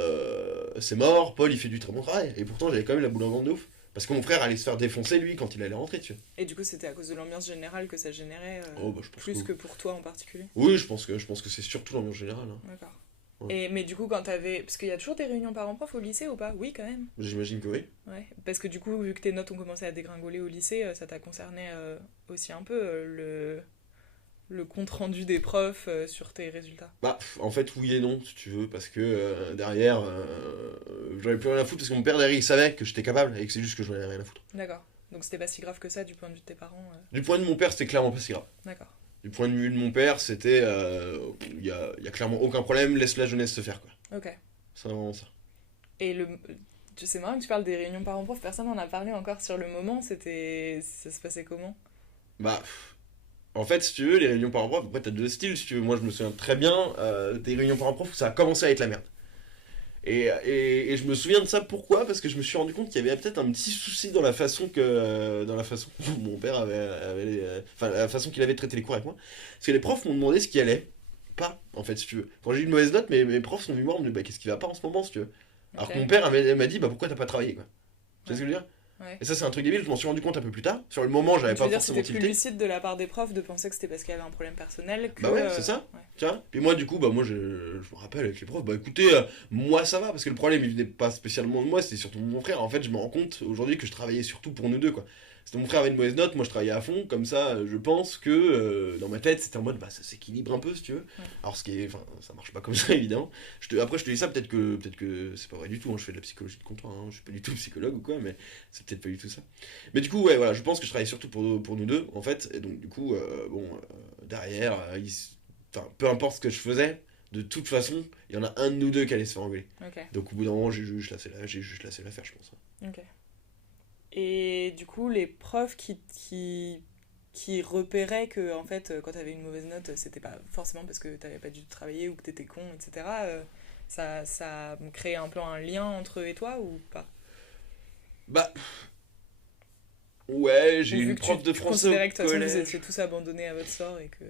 c'est mort, Paul il fait du très bon travail. Et pourtant j'avais quand même la boule au ventre de ouf. Parce que mon frère allait se faire défoncer lui quand il allait rentrer, tu vois. Et du coup, c'était à cause de l'ambiance générale que ça générait, Oh bah je pense que plus que pour toi en particulier. oui, je pense que c'est surtout l'ambiance générale, hein. D'accord. Ouais. Mais du coup, quand t'avais. Parce qu'il y a toujours des réunions parents-prof au lycée ou pas? Oui, quand même. J'imagine que oui. Ouais. Parce que du coup, vu que tes notes ont commencé à dégringoler au lycée, ça t'a concerné aussi un peu le compte-rendu des profs sur tes résultats. Bah, en fait, oui et non, si tu veux, parce que derrière, j'avais plus rien à foutre, parce que mon père, derrière, il savait que j'étais capable, et que c'est juste que je n'avais rien à foutre. D'accord. Donc c'était pas si grave que ça du point de vue de tes parents. Du point de vue de mon père, c'était clairement pas si grave. D'accord. Du point de vue de mon père, c'était, y a clairement aucun problème, laisse la jeunesse se faire, quoi. Ok. C'est vraiment ça. Et c'est marrant que tu parles des réunions parents-prof, personne n'en a parlé encore sur le moment, ça se passait comment? Bah, en fait, si tu veux, les réunions parents-prof, après, t'as deux styles, si tu veux. Moi, je me souviens très bien des réunions parents-prof où ça a commencé à être la merde. Et je me souviens de ça, pourquoi? Parce que je me suis rendu compte qu'il y avait peut-être un petit souci dans la façon dont mon père enfin, la façon qu'il avait traité les cours avec moi. Parce que les profs m'ont demandé ce qui allait pas, en fait, si tu veux. Quand j'ai eu une mauvaise note, mes profs sont venus me voir, me dire, bah, qu'est-ce qui va pas en ce moment, si tu veux. Alors Ok. que mon père m'a dit, bah, pourquoi t'as pas travaillé, quoi. Tu vois ce que je veux dire? Ouais. Et ça, c'est un truc débile, je m'en suis rendu compte un peu plus tard. Sur le moment, j'avais Donc, tu veux pas dire forcément c'était plus tilté. lucide de la part des profs de penser que c'était parce qu'il y avait un problème personnel que. Bah ouais, c'est ça. Ouais. Tu vois. Puis moi, du coup, bah moi, je me rappelle avec les profs, bah écoutez, moi ça va, parce que le problème, il venait pas spécialement de moi, c'était surtout de mon frère. En fait, je me rends compte aujourd'hui que je travaillais surtout pour nous deux, quoi. C'était mon frère avait une mauvaise note, moi je travaillais à fond, comme ça, je pense que dans ma tête, c'était en mode, bah ça s'équilibre un peu, si tu veux. Ouais. Alors, enfin, ça marche pas comme ça, évidemment. Après, je te dis ça, peut-être que c'est pas vrai du tout, hein, je fais de la psychologie de comptoir, hein, je suis pas du tout psychologue ou quoi, mais c'est peut-être pas du tout ça. Mais du coup, ouais, voilà, je pense que je travaillais surtout pour nous deux, en fait, et donc, du coup, bon, derrière, enfin, peu importe ce que je faisais, de toute façon, il y en a un de nous deux qui allait se faire engueuler. Ok. Donc, au bout d'un moment, j'ai juste laissé l'affaire, je pense, hein. Ok. Et du coup, les profs qui repéraient que, en fait, quand t'avais une mauvaise note, c'était pas forcément parce que t'avais pas dû travailler ou que t'étais con, etc. Ça créait un peu un lien entre eux et toi ou pas? Bah, ouais, j'ai Ou vu une que prof de tu français au considérais que de toute façon vous collège. étiez tous abandonnés à votre sort et que.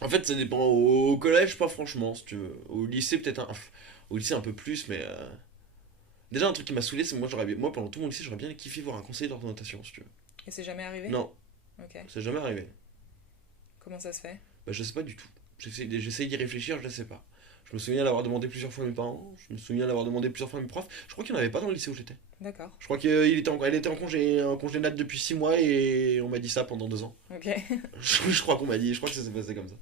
En fait, ça dépend. Au collège, pas franchement, si tu veux. Au lycée, peut-être au lycée, un peu plus, mais. Déjà, un truc qui m'a saoulé, c'est que moi, pendant tout mon lycée, j'aurais bien kiffé voir un conseiller d'orientation, si tu veux. Et c'est jamais arrivé? Non, Ok. c'est jamais arrivé. Comment ça se fait? Bah, je sais pas du tout. J'essaie d'y réfléchir, je sais pas. Je me souviens l'avoir demandé plusieurs fois à mes parents, je me souviens l'avoir demandé plusieurs fois à mes profs. Je crois qu'il n'y en avait pas dans le lycée où j'étais. D'accord. Je crois elle était en congé nat depuis 6 mois et on m'a dit ça pendant 2 ans. Ok. Je crois qu'on m'a dit, je crois que ça s'est passé comme ça.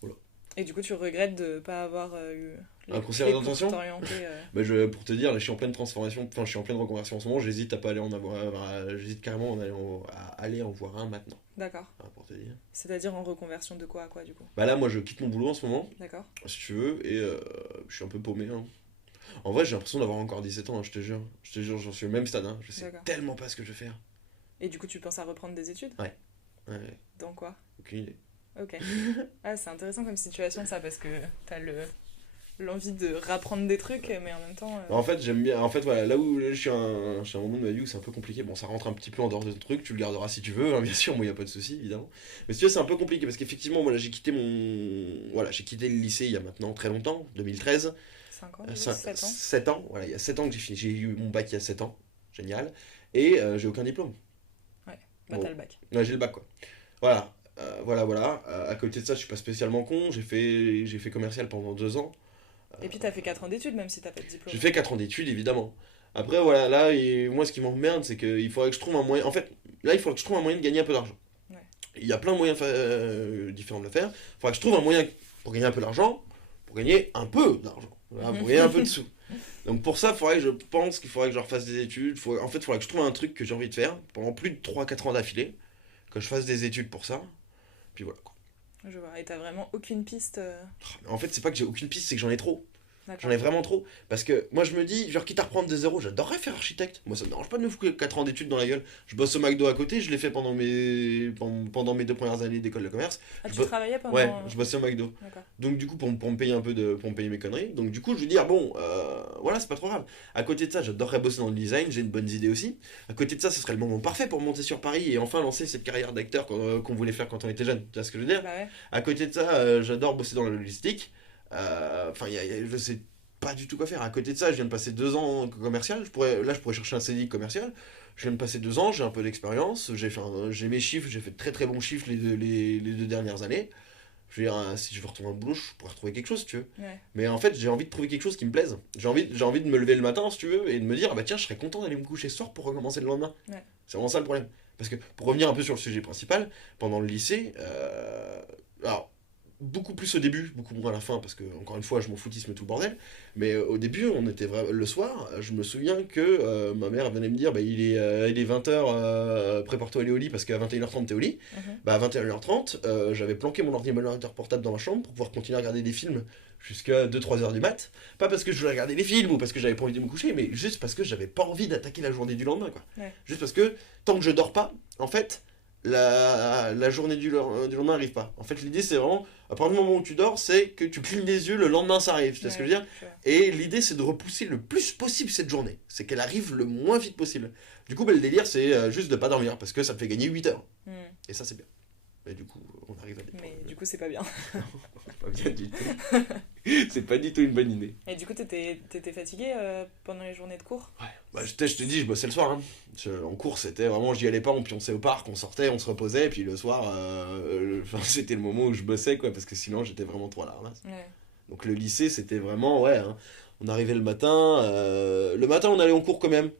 Voilà. Et du coup, tu regrettes de pas avoir eu Un les conseiller clés pour d'orientation. t'orienter Bah, pour te dire, là, je suis en pleine transformation, enfin, je suis en pleine reconversion en ce moment, j'hésite à pas aller en avoir, j'hésite carrément à aller en voir un maintenant, D'accord. hein, pour te dire. C'est-à-dire en reconversion de quoi à quoi, du coup? Bah là, moi, je quitte mon boulot en ce moment, D'accord. si tu veux, et je suis un peu paumé, hein. En vrai, j'ai l'impression d'avoir encore 17 ans, hein, je te jure. Je te jure, j'en suis au même stade, hein. Je sais D'accord. tellement pas ce que je vais faire. Et du coup, tu penses à reprendre des études? Ouais, ouais, Dans quoi? aucune idée. Ok. Ah, c'est intéressant comme situation, ça, parce que t'as l'envie de rapprendre des trucs, mais en même temps. Bah, en fait, j'aime bien. En fait, voilà, là où là, je suis à un moment de ma vie où c'est un peu compliqué. Bon, ça rentre un petit peu en dehors de ton truc, tu le garderas si tu veux, hein, bien sûr, moi, il n'y a pas de souci, évidemment. Mais si tu veux, c'est un peu compliqué parce qu'effectivement, moi, là, j'ai quitté le lycée il y a maintenant très longtemps, 2013. 5 ans, 7 ans? 7 ans, voilà, il y a 7 ans que j'ai fini. J'ai eu mon bac il y a 7 ans, génial. Et j'ai aucun diplôme. Ouais. Bah, Bon. t'as le bac. Ouais, j'ai le bac, quoi. Voilà, voilà. À côté de ça, je suis pas spécialement con. J'ai fait commercial pendant 2 ans. Et puis, t'as fait 4 ans d'études, même si t'as pas de diplôme. J'ai fait 4 ans d'études, évidemment. Après, voilà, là, moi, ce qui m'emmerde, c'est qu'il faudrait que je trouve un moyen. En fait, là, il faudrait que je trouve un moyen de gagner un peu d'argent. Ouais. Il y a plein de moyens différents de le faire. Il faudrait que je trouve un moyen pour gagner un peu d'argent, pour gagner un peu d'argent. Voilà, pour gagner un peu de sous. Donc, pour ça, je pense qu'il faudrait que je refasse des études. En fait, il faudrait que je trouve un truc que j'ai envie de faire pendant plus de 3-4 ans d'affilée. Que je fasse des études pour ça. Puis voilà, quoi. Je vois. Et t'as vraiment aucune piste. En fait, c'est pas que j'ai aucune piste, c'est que j'en ai trop. D'accord. J'en ai vraiment trop. Parce que moi, je me dis, genre, quitte à reprendre des zéros, j'adorerais faire architecte. Moi, ça me dérange pas de me foutre 4 ans d'études dans la gueule. Je bosse au McDo à côté, je l'ai fait pendant mes 2 premières années d'école de commerce. Ah, Je tu bo- travaillais pendant... Ouais, je bossais au McDo. D'accord. Donc, du coup, pour me payer un peu pour me payer mes conneries. Donc, du coup, je veux dire, bon, voilà, c'est pas trop grave. À côté de ça, j'adorerais bosser dans le design, j'ai une bonne idée aussi. À côté de ça, ce serait le moment parfait pour monter sur Paris et enfin lancer cette carrière d'acteur qu'on voulait faire quand on était jeune. Tu vois ce que je veux dire? Bah ouais. À côté de ça, j'adore bosser dans la logistique. Enfin, je sais pas du tout quoi faire. À côté de ça, je viens de passer 2 ans en commercial. Là, je pourrais chercher un CDI commercial. Je viens de passer 2 ans, j'ai un peu d'expérience. J'ai mes chiffres, j'ai fait de très très bons chiffres les 2 dernières années. Je veux dire, si je veux retrouver un boulot, je pourrais retrouver quelque chose, si tu veux. Ouais. Mais en fait, j'ai envie de trouver quelque chose qui me plaise. J'ai envie de me lever le matin, si tu veux, et de me dire, ah bah tiens, je serais content d'aller me coucher ce soir pour recommencer le lendemain. Ouais. C'est vraiment ça le problème. Parce que, pour revenir un peu sur le sujet principal, pendant le lycée, alors, beaucoup plus au début, beaucoup moins à la fin, parce que, encore une fois, je m'en foutisme tout le bordel. Mais au début, on était le soir, je me souviens que ma mère venait me dire, bah, il est 20h, prépare-toi à aller au lit, parce qu'à 21h30, t'es au lit. Mhm. Bah, à 21h30, j'avais planqué mon ordinateur portable dans ma chambre pour pouvoir continuer à regarder des films jusqu'à 2-3 heures du mat. Pas parce que je voulais regarder des films ou parce que j'avais pas envie de me coucher, mais juste parce que j'avais pas envie d'attaquer la journée du lendemain, quoi. Ouais. Juste parce que tant que je dors pas, en fait, la journée du lendemain arrive pas. En fait, l'idée, c'est vraiment, à partir du moment où tu dors, c'est que tu clignes des yeux, le lendemain, ça arrive. Tu vois ce que je veux dire? je vois. Et l'idée, c'est de repousser le plus possible cette journée. C'est qu'elle arrive le moins vite possible. Du coup, bah, le délire, c'est juste de pas dormir, parce que ça me fait gagner 8 heures. Hmm. Et ça, c'est bien. Et du coup, on arrive à des Mais points. du coup, c'est pas bien. Pas bien du tout. C'est pas du tout une bonne idée. Et du coup, t'étais fatigué pendant les journées de cours? Bah, je te dis, je bossais le soir. Hein. En cours, c'était vraiment, j'y allais pas, on pionçait au parc, on sortait, on se reposait, et puis le soir, enfin, c'était le moment où je bossais, quoi, parce que sinon, j'étais vraiment trop à la ramasse. Ouais. Donc le lycée, c'était vraiment, ouais, hein, on arrivait le matin. Le matin, on allait en cours quand même,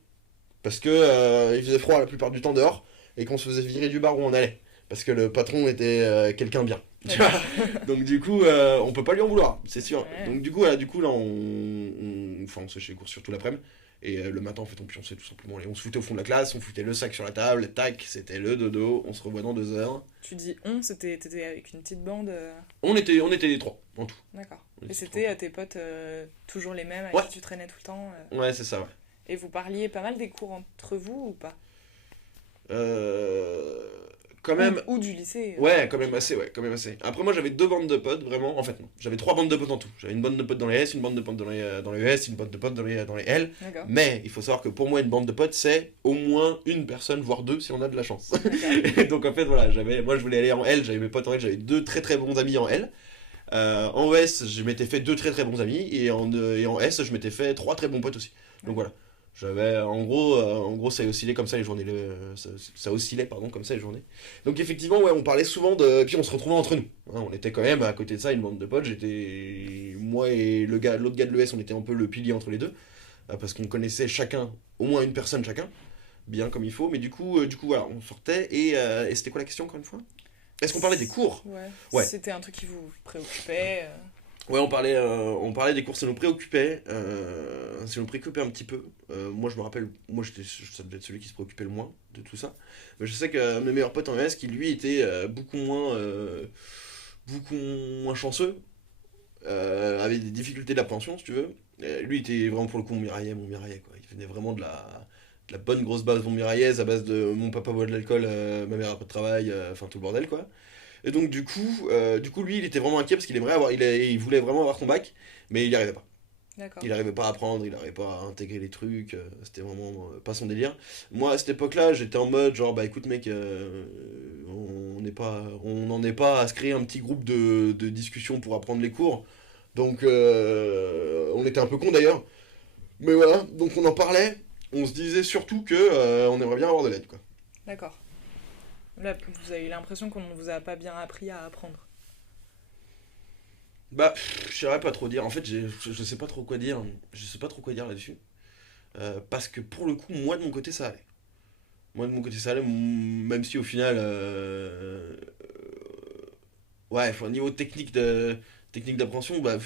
parce que il faisait froid la plupart du temps dehors, et qu'on se faisait virer du bar où on allait. Parce que le patron était quelqu'un bien. Tu vois. Donc du coup, on peut pas lui en vouloir, c'est sûr. Ouais. Donc du coup, là, on se fait les cours surtout l'après-midi. Et le matin, en fait, on pionçait tout simplement. Et on se foutait au fond de la classe, on foutait le sac sur la table, tac, c'était le dodo, on se revoit dans 2 heures. Tu dis t'étais avec une petite bande On était les trois, en tout. D'accord. On Et était c'était trois. tés potes toujours les mêmes avec Ouais. qui tu traînais tout le temps Ouais, c'est ça, ouais. Et vous parliez pas mal des cours entre vous ou pas? Quand même, Ou du lycée ouais, quand même assez, ouais, quand même assez. Après, moi, j'avais 2 bandes de potes, vraiment. En fait, non. J'avais 3 bandes de potes en tout. J'avais une bande de potes dans les S, une bande de potes dans les ES, une bande de potes dans les L. D'accord. Mais il faut savoir que pour moi, une bande de potes, c'est au moins une personne, voire 2, si on a de la chance. D'accord. Et donc, en fait, voilà, moi, je voulais aller en L, j'avais mes potes en L, j'avais 2 très très bons amis en L. En ES, je m'étais fait 2 très très bons amis. Et en S, je m'étais fait 3 très bons potes aussi. Donc voilà. J'avais, en gros, ça oscillait comme ça les journées. Ça oscillait, pardon, comme ça les journées. Donc effectivement, ouais, on parlait souvent de. Puis on se retrouvait entre nous. Hein, on était quand même à côté de ça une bande de potes. Moi et l'autre gars de l'ES, on était un peu le pilier entre les deux, parce qu'on connaissait chacun, au moins une personne chacun, bien comme il faut. Mais du coup, voilà, on sortait et c'était quoi la question encore une fois? Est-ce qu'on parlait des cours? Ouais. Ouais. C'était un truc qui vous préoccupait Ouais, on parlait des cours, ça nous préoccupait. Ça nous préoccupait un petit peu. Moi, je me rappelle, ça devait être celui qui se préoccupait le moins de tout ça. Mais je sais qu'un de mes meilleurs potes en ES, qui lui était beaucoup moins chanceux, avait des difficultés d'appréhension, si tu veux. Lui, il était vraiment pour le coup mon miraillais, quoi. Il venait vraiment de la bonne grosse base mon miraillaise, à base de mon papa boit de l'alcool, ma mère a pas de travail, enfin tout le bordel, quoi. Et donc du coup lui il était vraiment inquiet parce il voulait vraiment avoir son bac, mais il n'y arrivait pas. D'accord. Il n'arrivait pas à apprendre, il n'arrivait pas à intégrer les trucs, c'était vraiment pas son délire. Moi à cette époque-là j'étais en mode genre bah écoute mec, on n'en est pas à se créer un petit groupe de discussion pour apprendre les cours. Donc on était un peu con d'ailleurs. Mais voilà, donc on en parlait, on se disait surtout que on aimerait bien avoir de l'aide quoi. D'accord. Là, vous avez eu l'impression qu'on ne vous a pas bien appris à apprendre. Bah, je saurais pas trop dire. En fait, je sais pas trop quoi dire. Je sais pas trop quoi dire là-dessus. Parce que pour le coup, moi de mon côté, ça allait. Moi de mon côté, ça allait, même si au final, ouais, enfin, niveau technique d'appréhension, bah,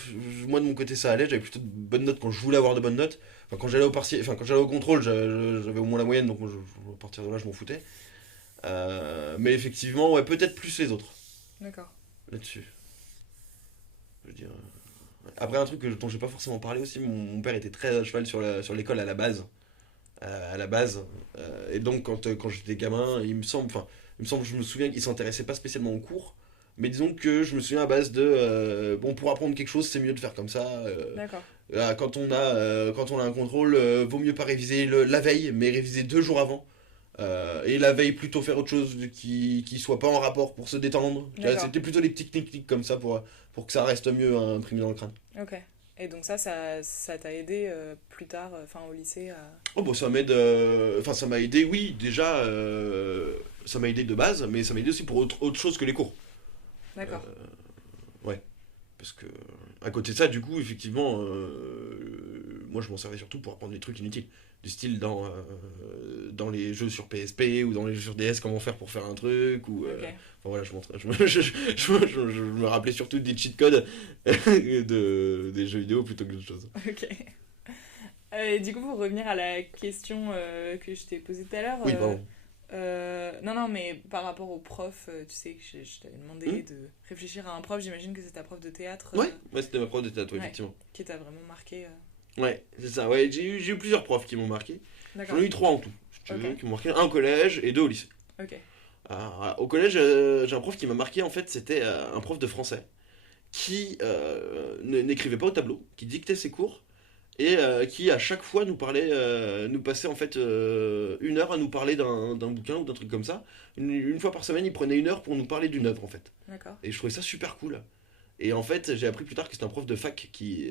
moi de mon côté, ça allait. J'avais plutôt de bonnes notes quand je voulais avoir de bonnes notes. Enfin, quand j'allais au partiel, enfin, quand j'allais au contrôle, j'avais au moins la moyenne, donc à partir de là, je m'en foutais. Mais effectivement, ouais, peut-être plus les autres D'accord. là-dessus. Je veux dire, ouais. Après, un truc dont j'ai pas forcément parlé aussi, mon père était très à cheval sur l'école à la base. À la base. Et donc, quand j'étais gamin, je me souviens qu'il s'intéressait pas spécialement aux cours. Mais disons que je me souviens à base de bon, pour apprendre quelque chose, c'est mieux de faire comme ça. D'accord. Quand on a un contrôle, vaut mieux pas réviser la veille, mais réviser 2 jours avant. Et la veille, plutôt faire autre chose qui soit pas en rapport pour se détendre. Tu vois, D'accord. c'était plutôt des petites techniques comme ça pour que ça reste mieux imprimé dans le crâne. Ok. Et donc ça t'a aidé plus tard, enfin au lycée à... Oh bon, ça m'aide. Enfin, ça m'a aidé, oui, déjà. Ça m'a aidé de base, mais ça m'a aidé aussi pour autre chose que les cours. D'accord. Ouais. Parce que, à côté de ça, du coup, effectivement, moi je m'en servais surtout pour apprendre des trucs inutiles. Du style dans les jeux sur PSP ou dans les jeux sur DS, comment faire pour faire un truc. Ok. Enfin voilà, je me rappelais surtout des cheat codes des jeux vidéo plutôt que d'autres choses. Ok. Et du coup, pour revenir à la question que je t'ai posée tout à l'heure, Oui, pardon. non, non, mais par rapport au prof, tu sais que je t'avais demandé Hmm. de réfléchir à un prof, j'imagine que c'est ta prof de théâtre Ouais, c'était ma prof de théâtre, ouais, ouais, effectivement. qui t'a vraiment marqué. Ouais, c'est ça, ouais, j'ai eu plusieurs profs qui m'ont marqué. D'accord. J'en ai eu 3 en tout, si tu veux, Ok. qui m'ont marqué. Un au collège et 2 au lycée. Ok. Au collège, j'ai un prof qui m'a marqué, en fait, c'était un prof de français qui n'écrivait pas au tableau, qui dictait ses cours et qui à chaque fois nous parlait, nous passait en fait 1 heure à nous parler d'un bouquin ou d'un truc comme ça. Une fois par semaine, il prenait 1 heure pour nous parler d'une œuvre en fait. D'accord. Et je trouvais ça super cool. Et en fait, j'ai appris plus tard que c'était un prof de fac qui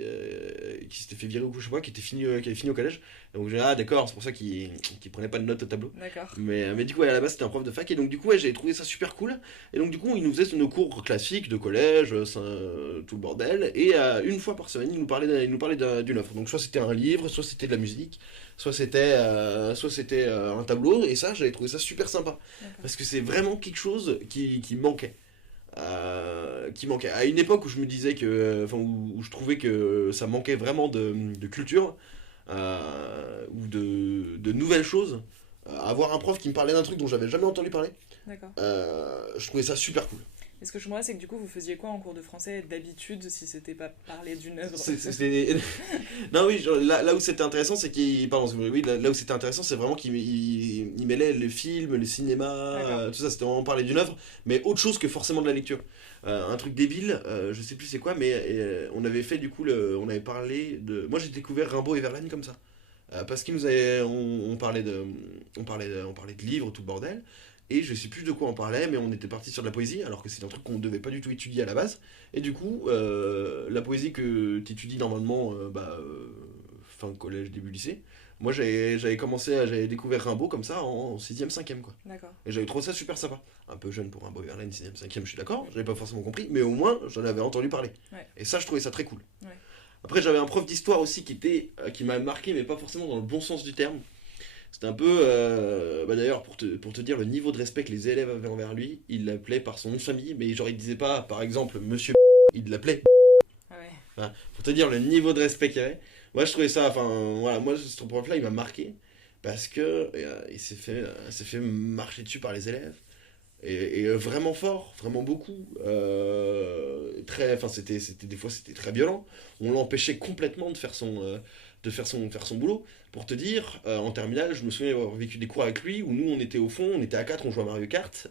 s'était fait virer au coup, je sais pas, qui avait fini au collège. Donc j'ai dit, ah d'accord, c'est pour ça qu'il prenait pas de notes au tableau. D'accord. Mais du coup, ouais, à la base, c'était un prof de fac. Et donc, du coup, ouais, j'ai trouvé ça super cool. Et donc, du coup, il nous faisait nos cours classiques de collège, tout le bordel. Et 1 fois par semaine, il nous parlait d'une œuvre. Donc, soit c'était un livre, soit c'était de la musique, soit c'était un tableau. Et ça, j'avais trouvé ça super sympa. D'accord. Parce que c'est vraiment quelque chose qui manquait. À une époque où je me disais que. Enfin, où je trouvais que ça manquait vraiment de culture, ou de nouvelles choses. Avoir un prof qui me parlait d'un truc dont j'avais jamais entendu parler, D'accord. je trouvais ça super cool. Et ce que je comprends, c'est que du coup, vous faisiez quoi en cours de français d'habitude si c'était pas parler d'une œuvre Non, oui, genre, là où c'était intéressant, c'est qu'il. Pardon, oui, là où c'était intéressant, c'est vraiment qu'il mêlait les films, le cinéma, D'accord. tout ça, c'était vraiment parler d'une œuvre, mais autre chose que forcément de la lecture. Un truc débile, je sais plus c'est quoi, mais on avait fait du coup, on avait parlé de. Moi j'ai découvert Rimbaud et Verlaine comme ça. Parce qu'il nous avait. On parlait de livres, tout le bordel. Et je sais plus de quoi on parlait, mais on était parti sur de la poésie, alors que c'est un truc qu'on ne devait pas du tout étudier à la base. Et du coup, la poésie que tu étudies normalement, fin collège, début lycée, moi j'avais découvert Rimbaud comme ça en 6ème, 5ème quoi. D'accord. Et j'avais trouvé ça super sympa. Un peu jeune pour Rimbaud et Verlaine, 6ème, 5ème, je suis d'accord, j'avais pas forcément compris, mais au moins j'en avais entendu parler. Ouais. Et ça, je trouvais ça très cool. Ouais. Après, j'avais un prof d'histoire aussi qui m'a marqué, mais pas forcément dans le bon sens du terme. C'était un peu. D'ailleurs, pour te dire le niveau de respect que les élèves avaient envers lui, il l'appelait par son nom de famille, mais genre il disait pas, par exemple, monsieur, il l'appelait. Ah ouais. Voilà. Pour te dire le niveau de respect qu'il y avait. Moi, je trouvais ça. Enfin, voilà, moi, ce prof-là, il m'a marqué parce que il s'est fait marcher dessus par les élèves. Et vraiment fort, vraiment beaucoup. Enfin, des fois, c'était très violent. On l'empêchait complètement de faire son boulot. Pour te dire, en terminale, je me souviens avoir vécu des cours avec lui où nous, on était au fond, on était à 4, on jouait à Mario Kart.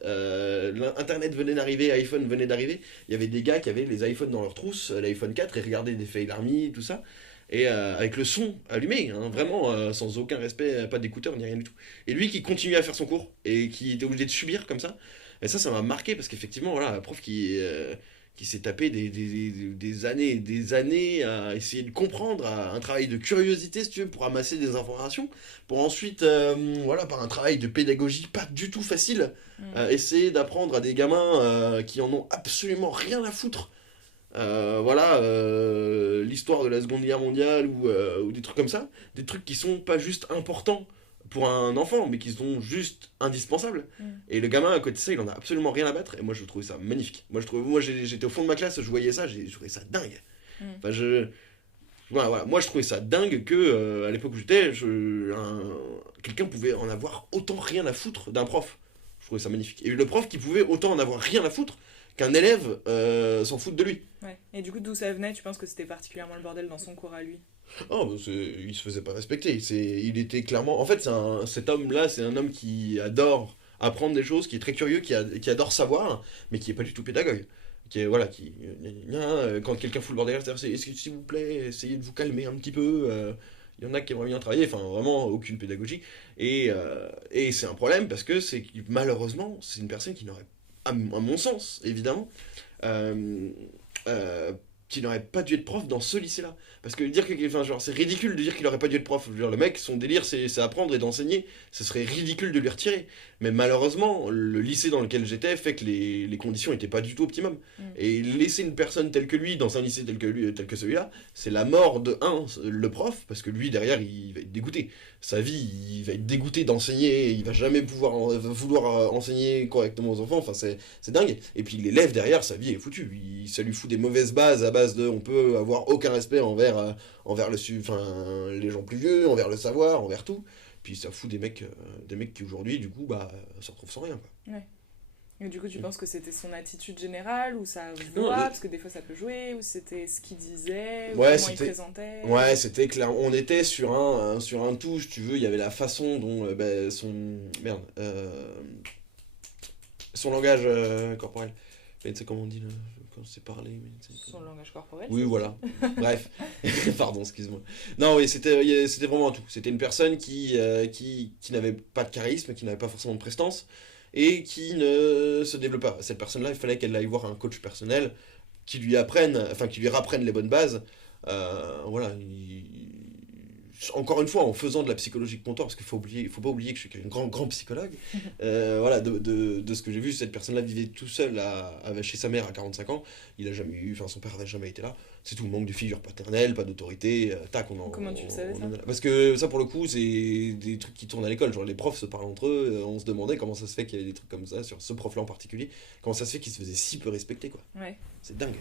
Internet venait d'arriver, iPhone venait d'arriver. Il y avait des gars qui avaient les iPhones dans leur trousse, l'iPhone 4, et regardaient des Fail Army, tout ça. Et avec le son allumé, hein, vraiment, sans aucun respect, pas d'écouteur ni rien du tout. Et lui qui continuait à faire son cours et qui était obligé de subir comme ça. Et ça m'a marqué parce qu'effectivement, voilà, un prof qui s'est tapé des années et des années à essayer de comprendre, à un travail de curiosité, si tu veux, pour amasser des informations, pour ensuite, voilà, par un travail de pédagogie pas du tout facile, essayer d'apprendre à des gamins qui en ont absolument rien à foutre. Voilà, l'histoire de la Seconde Guerre mondiale ou des trucs comme ça, des trucs qui sont pas juste importants pour un enfant, mais qui sont juste indispensables. Et le gamin à côté de ça, il en a absolument rien à battre. Et moi, je trouvais ça magnifique. Moi, j'étais au fond de ma classe, je voyais ça, je trouvais ça dingue. Enfin, voilà, moi, je trouvais ça dingue que à l'époque où j'étais, quelqu'un pouvait en avoir autant rien à foutre d'un prof. Je trouvais ça magnifique. Et le prof qui pouvait autant en avoir rien à foutre qu'un élève s'en foute de lui. Ouais. Et du coup, d'où ça venait? Tu penses que c'était particulièrement le bordel dans son cours à lui? Oh, il se faisait pas respecter. Il était clairement. En fait, cet homme-là, c'est un homme qui adore apprendre des choses, qui est très curieux, qui adore savoir, mais qui est pas du tout pédagogue. Qui est, voilà, quand quelqu'un fout le bordel, c'est-à-dire, est-ce que, s'il vous plaît, essayez de vous calmer un petit peu. Il y en a qui aimeraient bien travailler, enfin, vraiment, aucune pédagogie. Et c'est un problème parce que malheureusement, c'est une personne qui n'aurait, à mon sens, évidemment, euh, euh, qui n'aurait pas dû être prof dans ce lycée-là. Parce que enfin, genre, c'est ridicule de dire qu'il aurait pas dû être prof. Genre, le mec, son délire, c'est apprendre et d'enseigner. Ce serait ridicule de lui retirer. Mais malheureusement, le lycée dans lequel j'étais fait que les conditions n'étaient pas du tout optimum. Et laisser une personne telle que lui dans un lycée tel que celui-là, c'est la mort de le prof, parce que lui, derrière, il va être dégoûté. Sa vie, il va être dégoûté d'enseigner, il va jamais vouloir enseigner correctement aux enfants. Enfin, c'est dingue. Et puis l'élève derrière, sa vie est foutue. Ça lui fout des mauvaises bases à base de on peut avoir aucun respect envers les gens plus vieux, envers le savoir, envers tout. Puis ça fout des mecs qui aujourd'hui, du coup, bah, se retrouvent sans rien, quoi. Ouais. Et du coup, tu penses que c'était son attitude générale, ou ça Non, voit, parce que des fois ça peut jouer, ou c'était ce qu'il disait, ou Ouais, comment il présentait? Ouais, c'était clair. On était sur un tout, si tu veux. Il y avait la façon dont son langage corporel. Mais tu sais comment on dit là, quand c'est parlé. Son langage corporel? Oui, voilà. Bref. Pardon, excuse-moi. Non, oui, c'était vraiment un tout. C'était une personne qui n'avait pas de charisme, qui n'avait pas forcément de prestance, et qui ne se développe pas. Cette personne-là, il fallait qu'elle aille voir un coach personnel qui lui rapprenne les bonnes bases. Voilà. Encore une fois, en faisant de la psychologie de comptoir, parce qu'il faut pas oublier que je suis un grand psychologue. Voilà, de ce que j'ai vu, cette personne-là vivait tout seul chez sa mère à 45 ans. Son père n'avait jamais été là. C'est tout, le manque de figure paternelle, pas d'autorité. Comment tu le savais, ça? Parce que ça, pour le coup, c'est des trucs qui tournent à l'école. Genre, les profs se parlent entre eux. On se demandait comment ça se fait qu'il y avait des trucs comme ça sur ce prof-là en particulier. Comment ça se fait qu'il se faisait si peu respecter, quoi. Ouais. C'est dingue.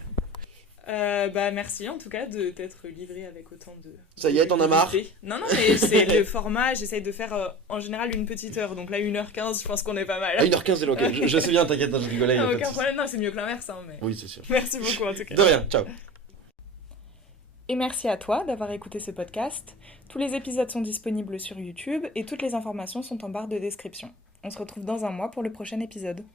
Bah merci en tout cas de t'être livré avec autant de... Ça y est, t'en as marre? Non, mais c'est le format, j'essaye de faire en général une petite heure, donc là 1h15, je pense qu'on est pas mal. À 1h15, c'est ok. Je sais bien, t'inquiète, je rigolais. Aucun problème, non, c'est mieux que l'inverse, hein, mais... Oui, c'est sûr. Merci beaucoup en tout cas. De rien, ciao. Et merci à toi d'avoir écouté ce podcast. Tous les épisodes sont disponibles sur YouTube et toutes les informations sont en barre de description. On se retrouve dans un mois pour le prochain épisode.